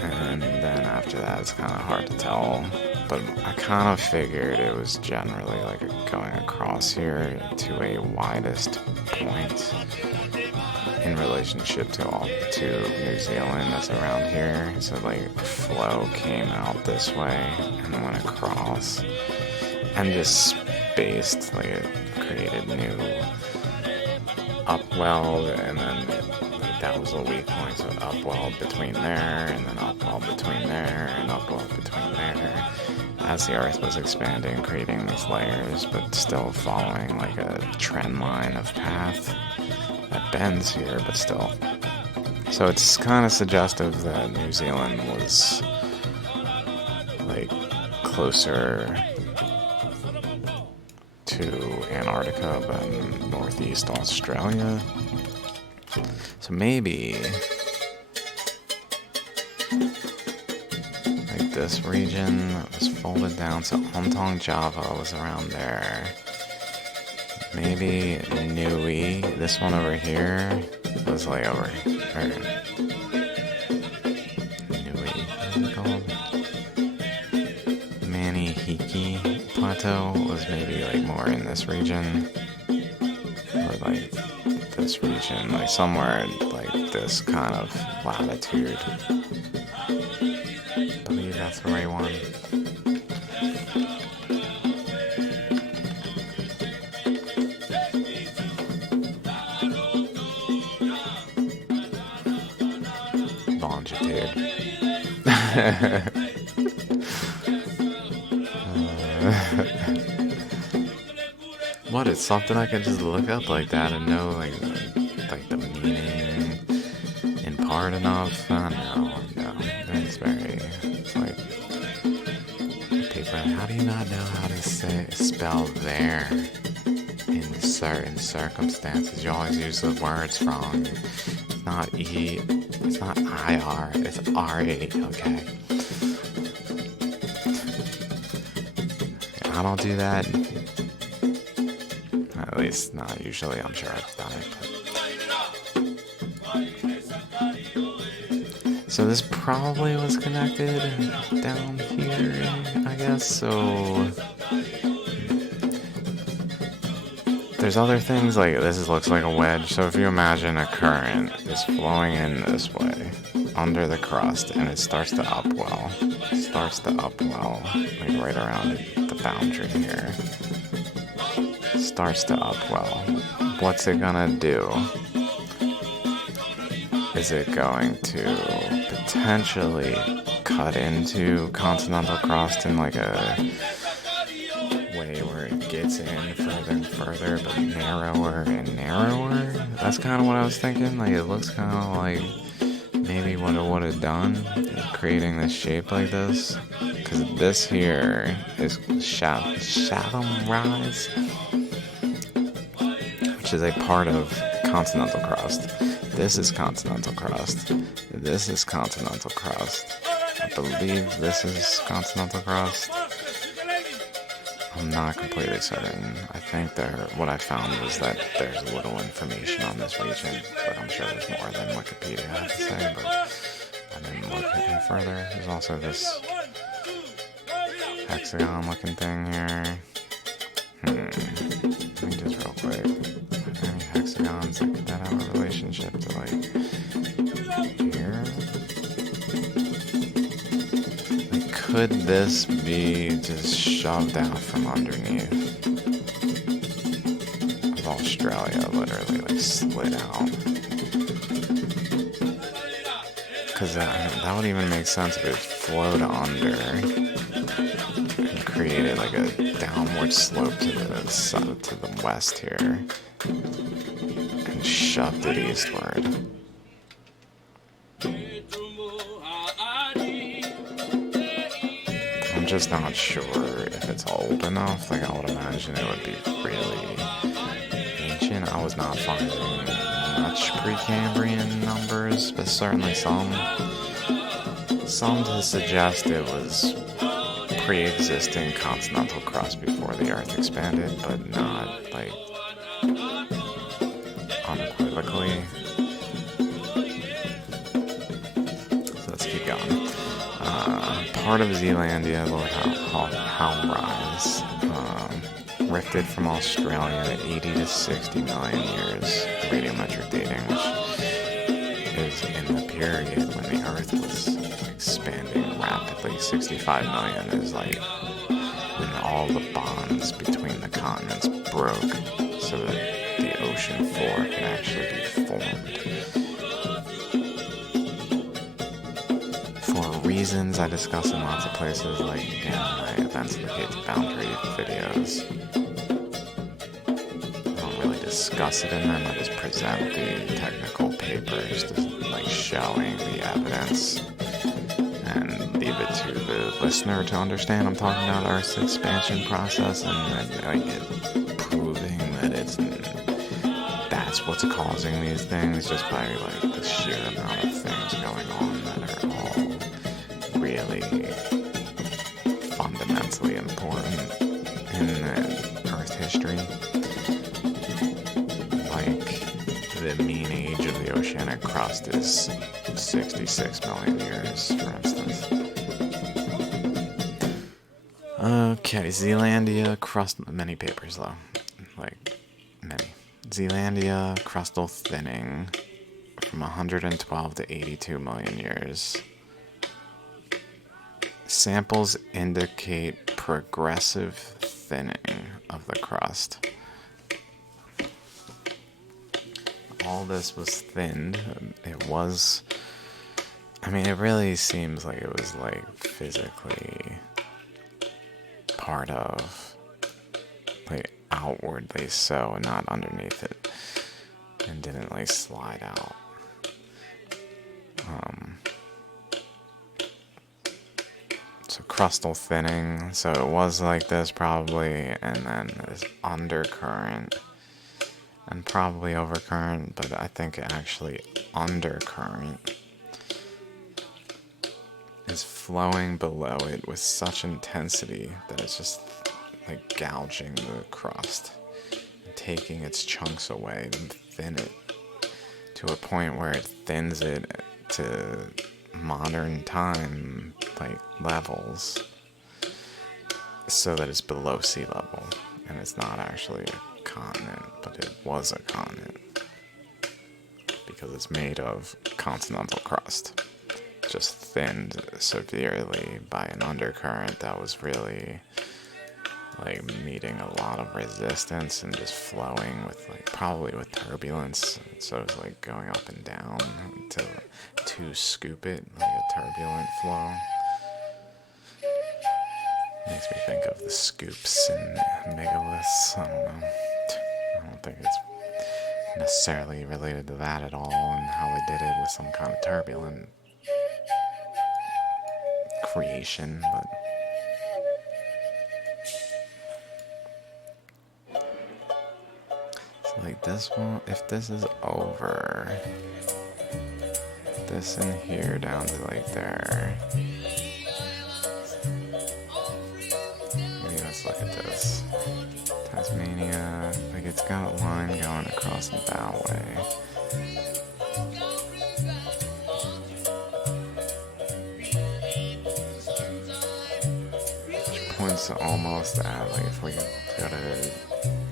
And then after that, it's kind of hard to tell. But I kind of figured it was generally like going across here to a widest point in relationship to New Zealand that's around here. So like flow came out this way and went across and just spaced, like it created new upwelled, and then that was a weak point, so upwelled between there, and then upwelled between there, and upwelled between there, as the earth was expanding, creating these layers, but still following like a trend line of path that bends here, but still. So it's kind of suggestive that New Zealand was like closer to Antarctica than Northeast Australia. So maybe Like this region was folded down, so Ontong Java was around there. Maybe Nui, this one over here, was like over here. Nui, what is it called? Manihiki Plateau was maybe like more in this region. Or like this region, like somewhere like this kind of latitude. I believe that's the right one. Longitude. What, it's something I can just look up like that and know like the meaning in part enough? No, it's like paper. How do you not know how to spell there in certain circumstances? You always use the words wrong. It's not E, it's not IR, it's RA, okay? I don't do that. At least not usually, I'm sure I've done it. But... So this probably was connected down here, I guess, so... There's other things, like this looks like a wedge, so if you imagine a current is flowing in this way, under the crust, and it starts to upwell. Like right around the boundary here. Starts to upwell. What's it gonna do? Is it going to potentially cut into continental crust in like a way where it gets in further and further, but narrower and narrower? That's kind of what I was thinking. Like, it looks kind of like maybe what it would have done, creating this shape like this. Because this here is shadow rise, which is a part of continental crust. This is continental crust. This is continental crust. I believe this is continental crust. I'm not completely certain. I think what I found was that there's little information on this region, but I'm sure there's more than Wikipedia has to say, but I didn't look any further. There's also this hexagon looking thing here. Let me just real quick. Are there any hexagons that have a relationship to like here? Like, could this be just shoved out from underneath of Australia, literally like slid out? Because that would even make sense if it flowed under and created like a downward slope to the west here and shoved it eastward. I'm just not sure if it's old enough. Like, I would imagine it would be really ancient. I was not finding much Precambrian numbers, but certainly some to suggest it was pre-existing continental crust before the Earth expanded, but not like unequivocally. So let's keep going. Part of Zealandia, Lord Howrise, rifted from Australia 80 to 60 million years radiometric dating, which is in the period when the Earth was expanding rapidly. 65 million is like when all the bonds between the continents broke so that the ocean floor can actually be formed. For reasons I discuss in lots of places, like in my Events of the Cape Boundary videos. I don't really discuss it in them, I just present the technical papers, just like showing the evidence and leave it to the listener to understand. I'm talking about Earth's expansion process and like proving that that's what's causing these things, just by like the sheer amount of things going on that are all the mean age of the oceanic crust is 66 million years, for instance. Okay, Zealandia crust, many papers though, like many. Zealandia crustal thinning from 112 to 82 million years. Samples indicate progressive thinning of the crust. All this was thinned. It was, I mean, it really seems like it was like physically part of, like outwardly so, not underneath it, and didn't like slide out. So crustal thinning, so it was like this probably, and then this undercurrent, and probably overcurrent, but I think actually undercurrent is flowing below it with such intensity that it's just like gouging the crust, and taking its chunks away and thin it to a point where it thins it to modern time like levels, so that it's below sea level, and it's not actually a continent, but it was a continent because it's made of continental crust, just thinned severely by an undercurrent that was really like meeting a lot of resistance and just flowing with like probably with turbulence, so it's like going up and down to scoop it, like a turbulent flow. Makes me think of the scoops in megaliths. I don't know. I don't think it's necessarily related to that at all, and how they did it with some kind of turbulent creation, but it's like this one, if this is over, this in here down to like there. Maybe let's look at this. Tasmania, like it's got a line going across that way. Which points to almost at, like if we go to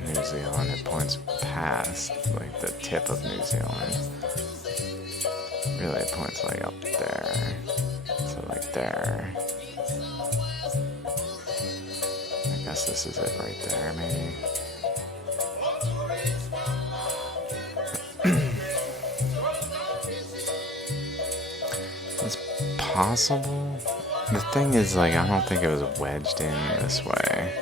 New Zealand, it points past like the tip of New Zealand. Really, it points like up there. So like there. I guess this is it right there, maybe. It's possible. The thing is, like, I don't think it was wedged in this way.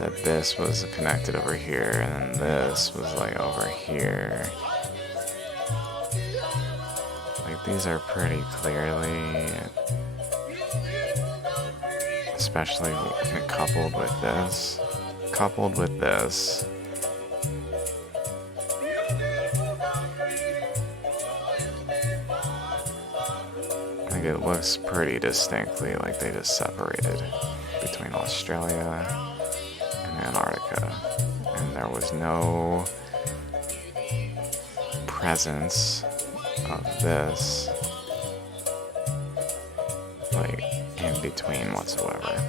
That this was connected over here, and then this was like over here. Like, these are pretty clearly, especially coupled with this. Coupled with this. Like, it looks pretty distinctly like they just separated between Australia and Antarctica. And there was no presence of this, like, in between whatsoever.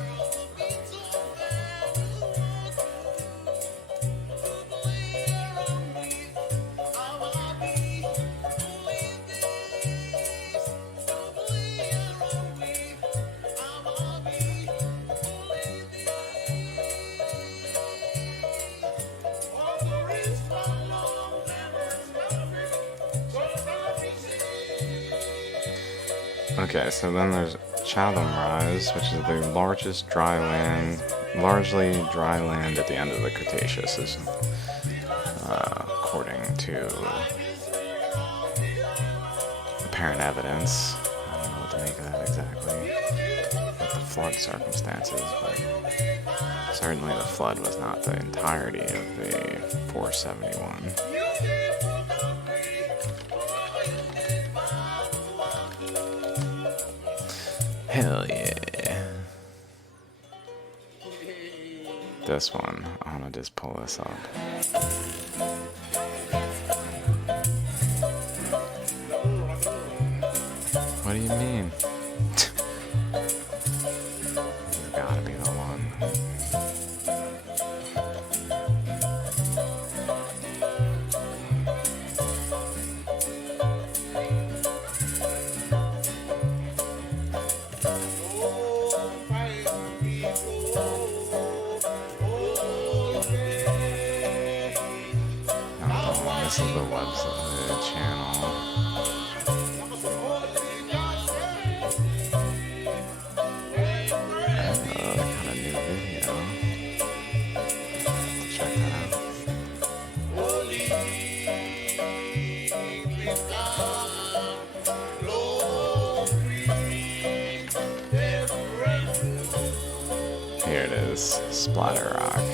Okay, so then there's Chatham Rise, which is the largest largely dry land at the end of the Cretaceous, is, according to apparent evidence. I don't know what to make of that exactly, with the flood circumstances, but certainly the flood was not the entirety of the 471. Hell yeah. This one, I'm gonna just pull this up. this is the website, the channel. Kind of new video. Check that out. Here it is, Splatter Rock.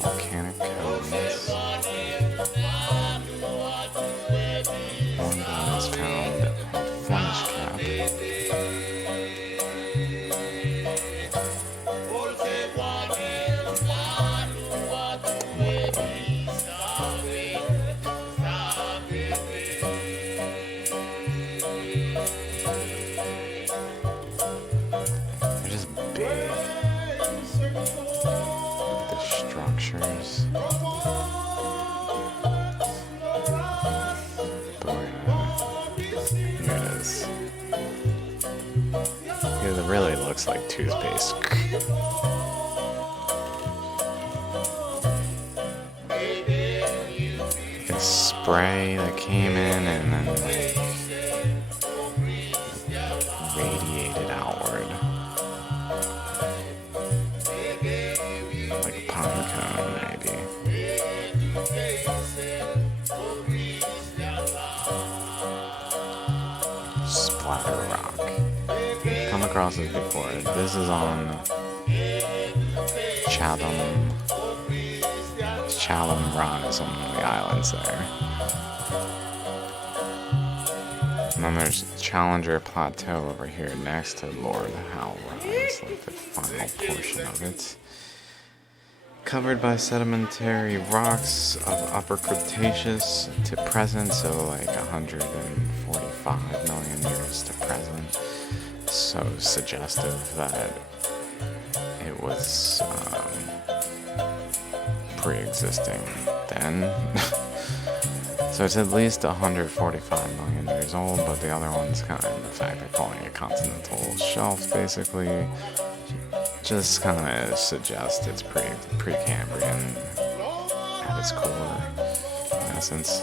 Volcanic cones. Hornblood is found at Flemish Cap. They're just big. The structures. Here it is. It really looks like toothpaste. The spray that came in and then like radiated outward. Like a pine cone, maybe. Splatter Rock. Come across this before. This is on Chatham Rise on the islands there. And then there's Challenger Plateau over here next to Lord Howe Rise, like the final portion of it. Covered by sedimentary rocks of Upper Cretaceous to present, so like 145 million years to present. So suggestive that it was pre-existing then. So it's at least 145 million years old, but the other one's kind of, in fact, they're calling it continental shelf, basically. Just kind of suggests it's Precambrian at its core, in essence.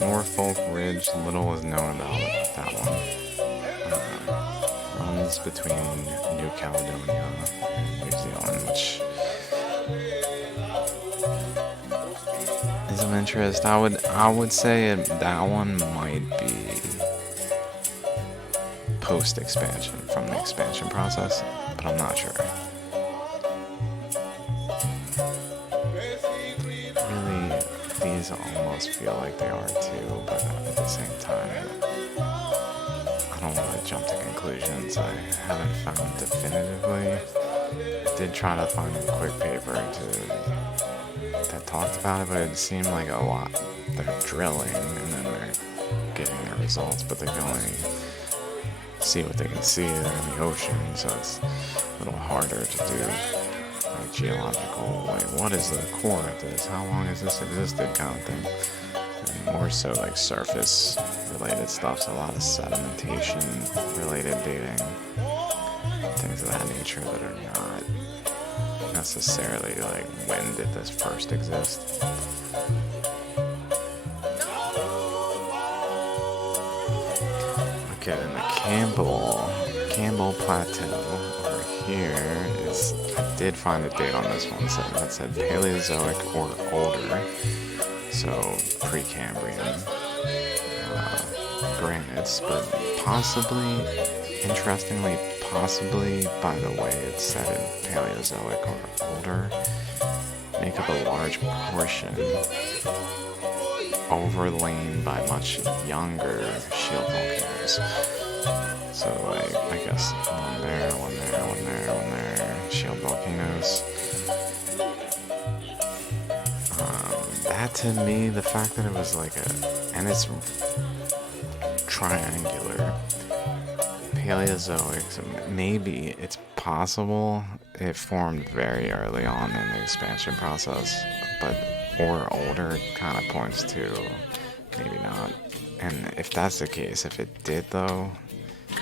Norfolk Ridge, little is known about that one. Runs between New Caledonia and New Zealand, which is of interest. I would say that one might be post-expansion from the expansion process, but I'm not sure. Really, these almost feel like they are too, but at the same time, I don't want to jump to conclusions I haven't found definitively. I did try to find a quick paper that talked about it, but it seemed like a lot. They're drilling and then they're getting their results, but they can only see what they can see in the ocean, so it's a little harder to do like geological, like what is the core of this, how long has this existed kind of thing, and more so like surface related stuff, so a lot of sedimentation related dating, things of that nature that are not necessarily like when did this first exist. Okay, then the Campbell Plateau over here is, I did find a date on this one, so that said Paleozoic or older, so Precambrian granites, but possibly, interestingly, by the way it's said Paleozoic or older, make up a large portion overlain by much younger shield volcanoes. So like, I guess one there, shield volcanoes. that to me, the fact that it was like and it's triangular, Paleozoic, so maybe it's possible it formed very early on in the expansion process, but or older kind of points to maybe not. And if that's the case, if it did though,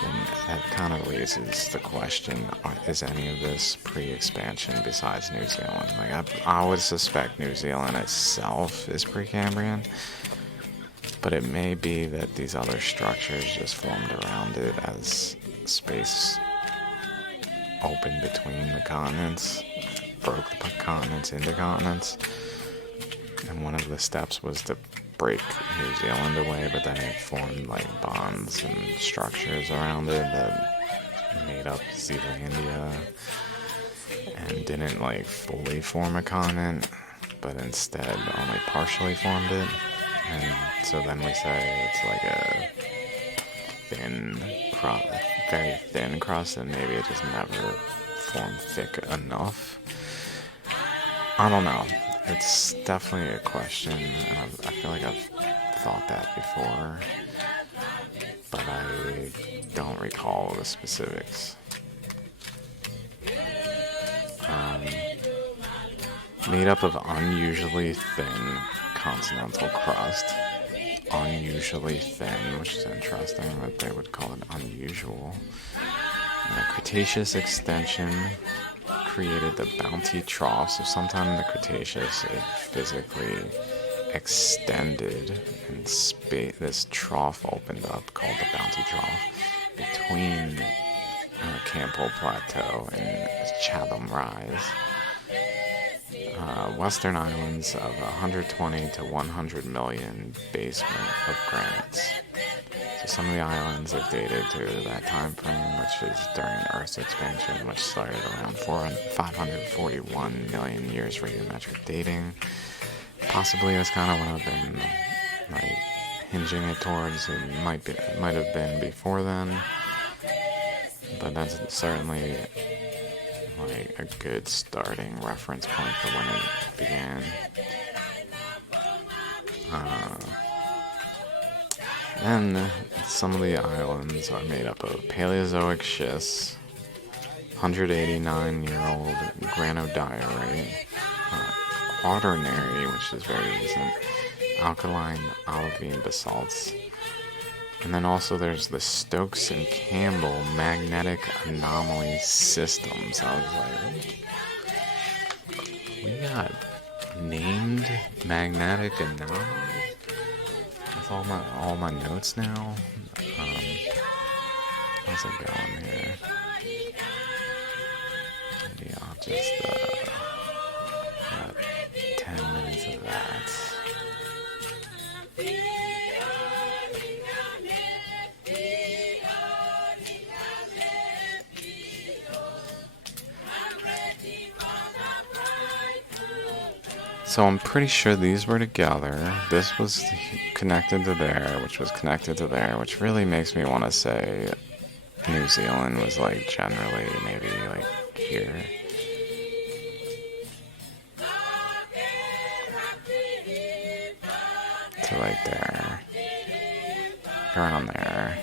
then that kind of raises the question, is any of this pre-expansion besides New Zealand? Like I would suspect New Zealand itself is Precambrian, but it may be that these other structures just formed around it as space opened between the continents, broke the continents into continents, and one of the steps was to break New Zealand away, but then it formed like bonds and structures around it that made up Zealandia and didn't like fully form a continent, but instead only partially formed it. And so then we say it's like a thin crust, very thin crust, and maybe it just never formed thick enough. I don't know. It's definitely a question, and I feel like I've thought that before, but I don't recall the specifics. Made up of unusually thin continental crust. Unusually thin, which is interesting that they would call it unusual. And a Cretaceous extension created the Bounty Trough. So sometime in the Cretaceous, it physically extended, and this trough opened up called the Bounty Trough between Campbell Plateau and Chatham Rise. Western islands of 120 to 100 million basement of granites. So some of the islands are dated to that time frame, which is during Earth's expansion, which started around 541 million years radiometric dating. Possibly that's kind of what I've been like hinging it towards. It might have been before then, but that's certainly like a good starting reference point for when it began. Then some of the islands are made up of Paleozoic schists, 189-year-old granodiorite, quaternary, which is very recent, alkaline olivine basalts. And then also there's the Stokes and Campbell magnetic anomaly system. So I was like, we got named magnetic anomalies? That's all my notes now. How's it going here? Maybe I'll just got 10 minutes of that. So I'm pretty sure these were together. This was connected to there, which was connected to there, which really makes me want to say New Zealand was like generally maybe like here. To like there. Around there.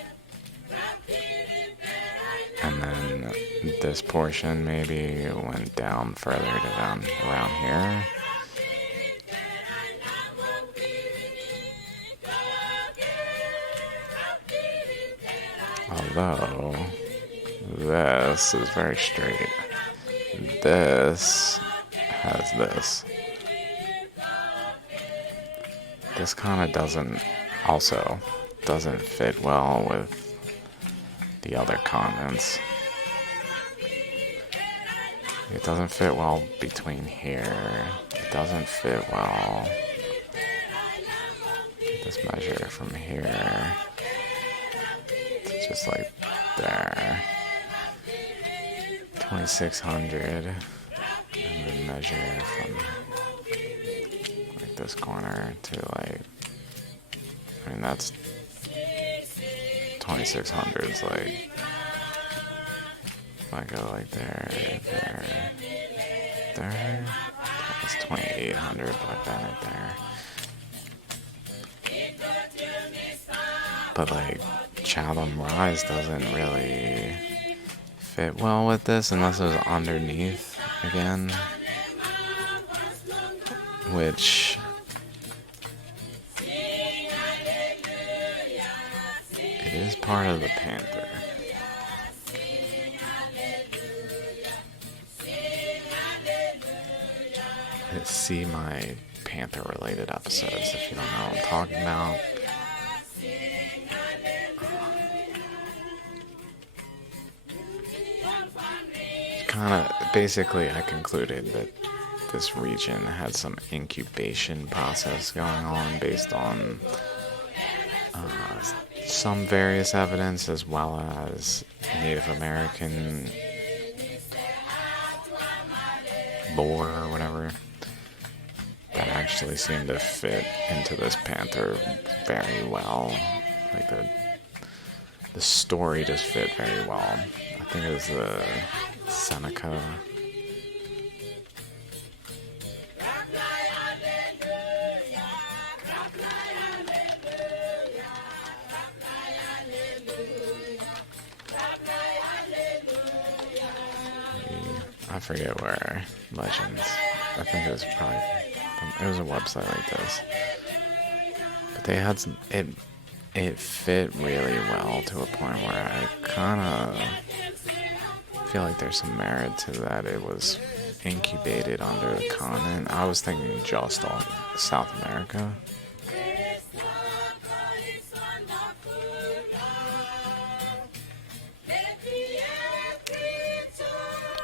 And then this portion maybe went down further to down around here. Although, this is very straight. This has this. This kind of doesn't fit well with the other continents. It doesn't fit well between here. It doesn't fit well. This measure from here. Just like there, 2600, and then measure from like this corner to like, I mean that's 2600 is like, if I go like there, that's 2800, like that right there. But like Chatham Rise doesn't really fit well with this unless it was underneath again, which it is part of the Panther. See my Panther related episodes if you don't know what I'm talking about. Kind of basically I concluded that this region had some incubation process going on based on some various evidence as well as Native American lore or whatever that actually seemed to fit into this Panther very well. Like the story just fit very well. I think it was the Seneca. I forget where Legends. I think it was probably it was a website like this. But they had some, it fit really well to a point where I kind of feel like there's some merit to that. It was incubated under the continent. I was thinking just on South America.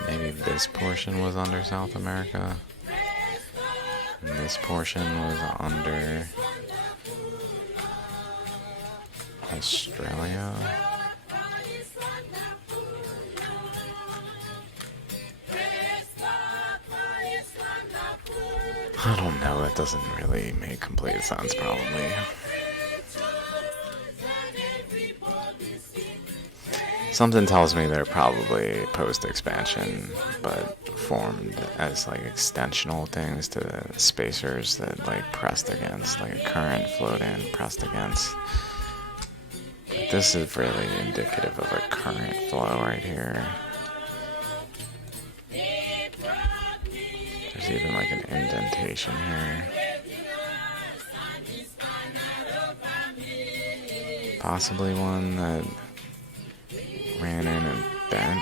Maybe this portion was under South America. And this portion was under Australia. I don't know, that doesn't really make complete sense probably. Something tells me they're probably post-expansion, but formed as like extensional things to spacers that like pressed against, like a current flowed in, pressed against. But this is really indicative of a current flow right here. There's even like an indentation here. Possibly one that ran in and bent,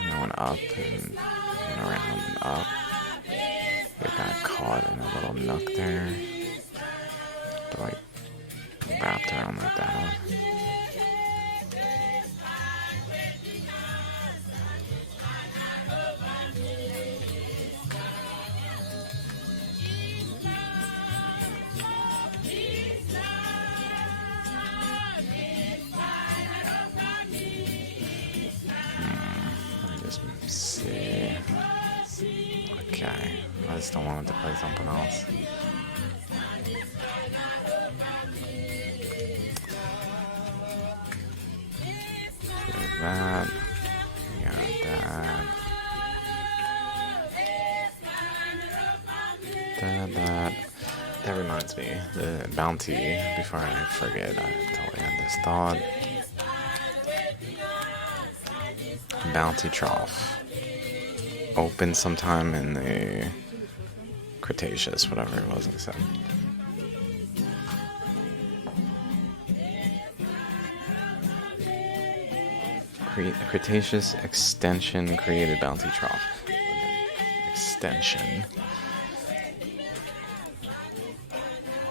and then went up and went around and up. It got caught in a little nook there, but like wrapped around like that. See. Okay, I just don't want it to play something else. Like that. Got that. That. That reminds me, the bounty, before I forget, I totally had this thought. Bounty trough. Opened sometime in the Cretaceous, whatever it was I said. Cretaceous extension created bounty trough. Okay.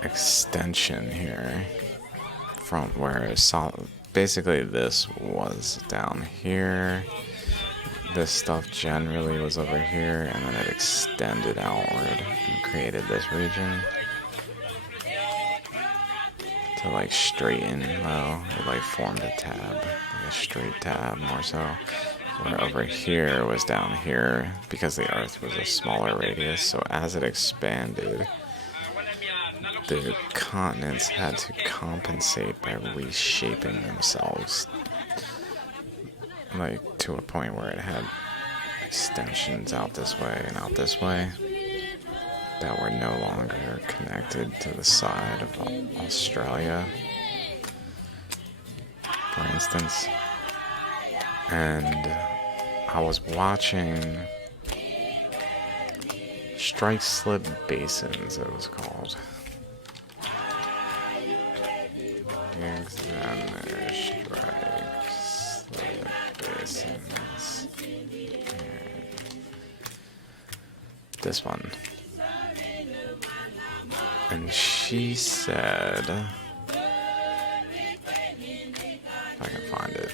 Extension here from where basically this was down here. This stuff generally was over here, and then it extended outward and created this region to like straighten low. It like formed a tab, like a straight tab more so. Where over here was down here because the Earth was a smaller radius. So as it expanded, the continents had to compensate by reshaping themselves, like to a point where it had extensions out this way and out this way that were no longer connected to the side of Australia. for instance. And I was watching Strike Slip Basins, it was called. Examiner Strike Slip Basins. This one. And she said, if I can find it.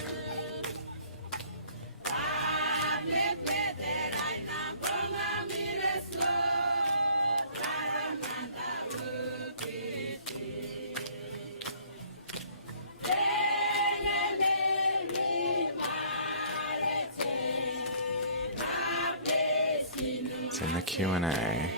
It's in the Q&A.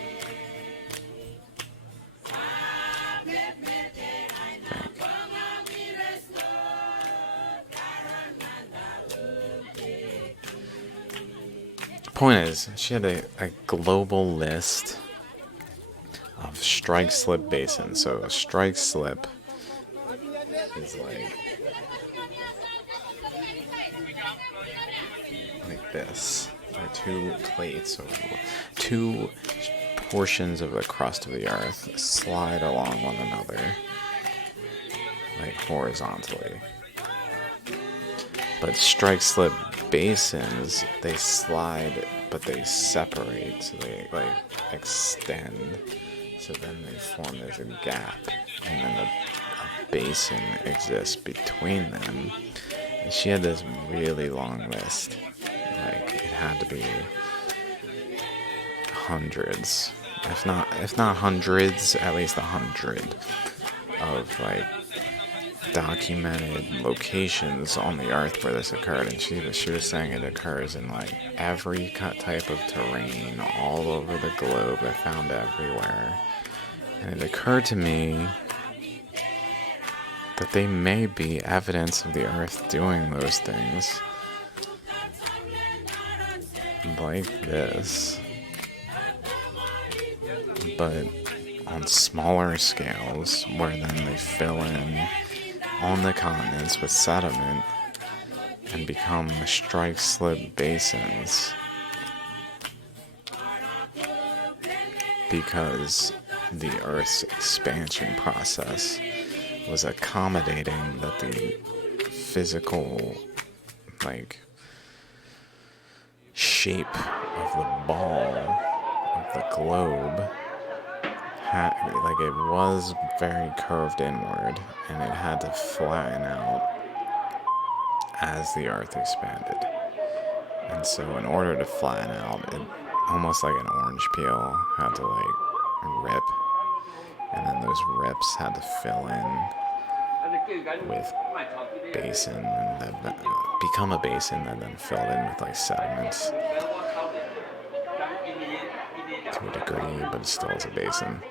Point is, she had a global list of strike slip basins. So a strike slip is like this. There are two plates, or two portions of the crust of the earth slide along one another, like horizontally. But strike slip basins, they slide, but they separate, so they like extend, so then they form as a gap, and then a basin exists between them. And she had this really long list, like it had to be hundreds, if not hundreds, at least 100 of like documented locations on the earth where this occurred. And she was saying it occurs in like every type of terrain all over the globe. They're found everywhere. And it occurred to me that they may be evidence of the earth doing those things, like this, but on smaller scales, where then they fill in on the continents with sediment and become strike slip basins, because the Earth's expansion process was accommodating that the physical like shape of the ball of the globe like it was very curved inward, and it had to flatten out as the earth expanded. And so in order to flatten out, it almost like an orange peel had to like rip, and then those rips had to fill in with basin, and then become a basin and then filled in with like sediments to a degree, but it still is a basin.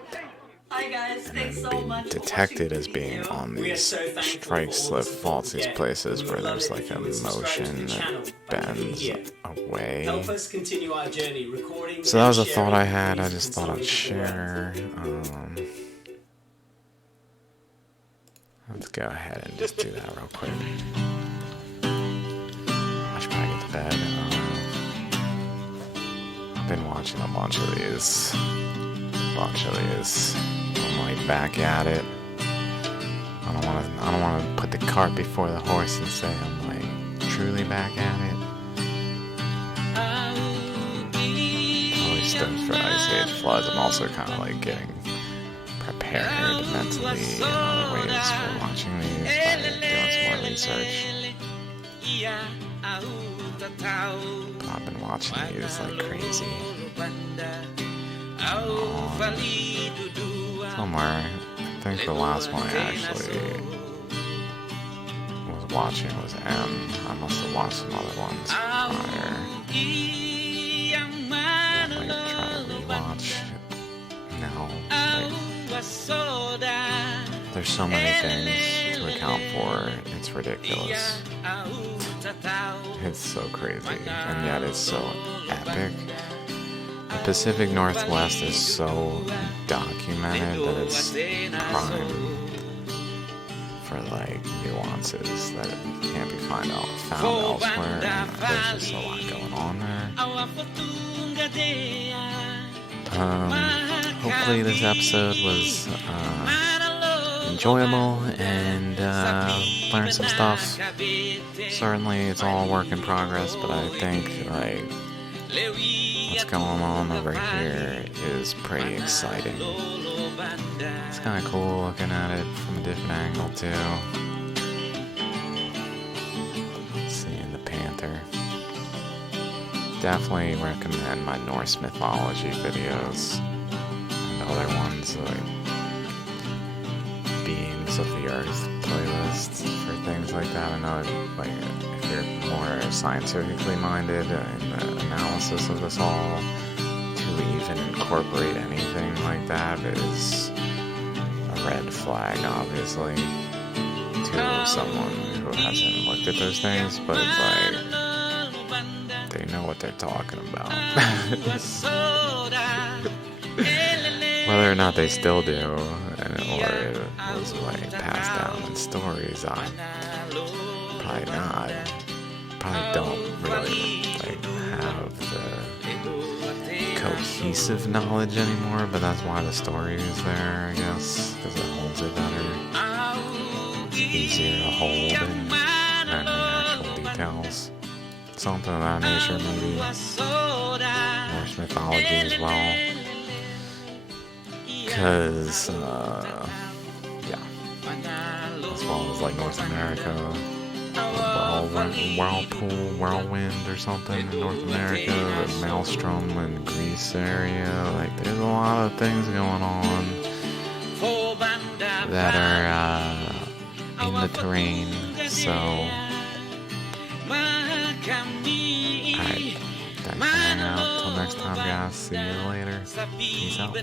And then be detected as being on these strike slip faults, these places where there's like a motion that bends away. So that was a thought I had. I just thought I'd share. Let's go ahead and just do that real quick. I should probably get to bed. I've been watching a bunch of these. I'm like back at it. I don't want to put the cart before the horse and say I'm like truly back at it. Always stoked for Ice Age floods. I'm also kind of like getting prepared mentally in other ways for watching these by doing some more research. But I've been watching these like crazy. Somewhere, I think the last one I actually was watching was M. I must have watched some other ones prior. I might try to rewatch now. Like, there's so many things to account for. It's ridiculous. It's so crazy, and yet it's so epic. The Pacific Northwest is so documented that it's prime for like nuances that can't be found elsewhere, and there's just a lot going on there. Hopefully this episode was enjoyable and learned some stuff. Certainly it's all work in progress, but I think like what's going on over here is pretty exciting. It's kind of cool looking at it from a different angle too. Seeing the panther. Definitely recommend my Norse mythology videos and other ones like Beings of the Earth playlists for things like that. I know like if you're more scientifically minded in the analysis of this all, to even incorporate anything like that is a red flag, obviously, to someone who hasn't looked at those things, but like they know what they're talking about. Whether or not they still do, or it was like passed down in stories, I'm probably not. Probably don't really like have the cohesive knowledge anymore, but that's why the story is there, I guess, because it holds it better. It's easier to hold than the actual details. Something of that nature, maybe. Norse mythology as well. Because, yeah. As well as like North America. Whirlwind or something in North America, the Maelstrom in Greece area. Like, there's a lot of things going on that are in the terrain. So, alright, thanks for hanging out. Till next time, guys. See you later. Peace out.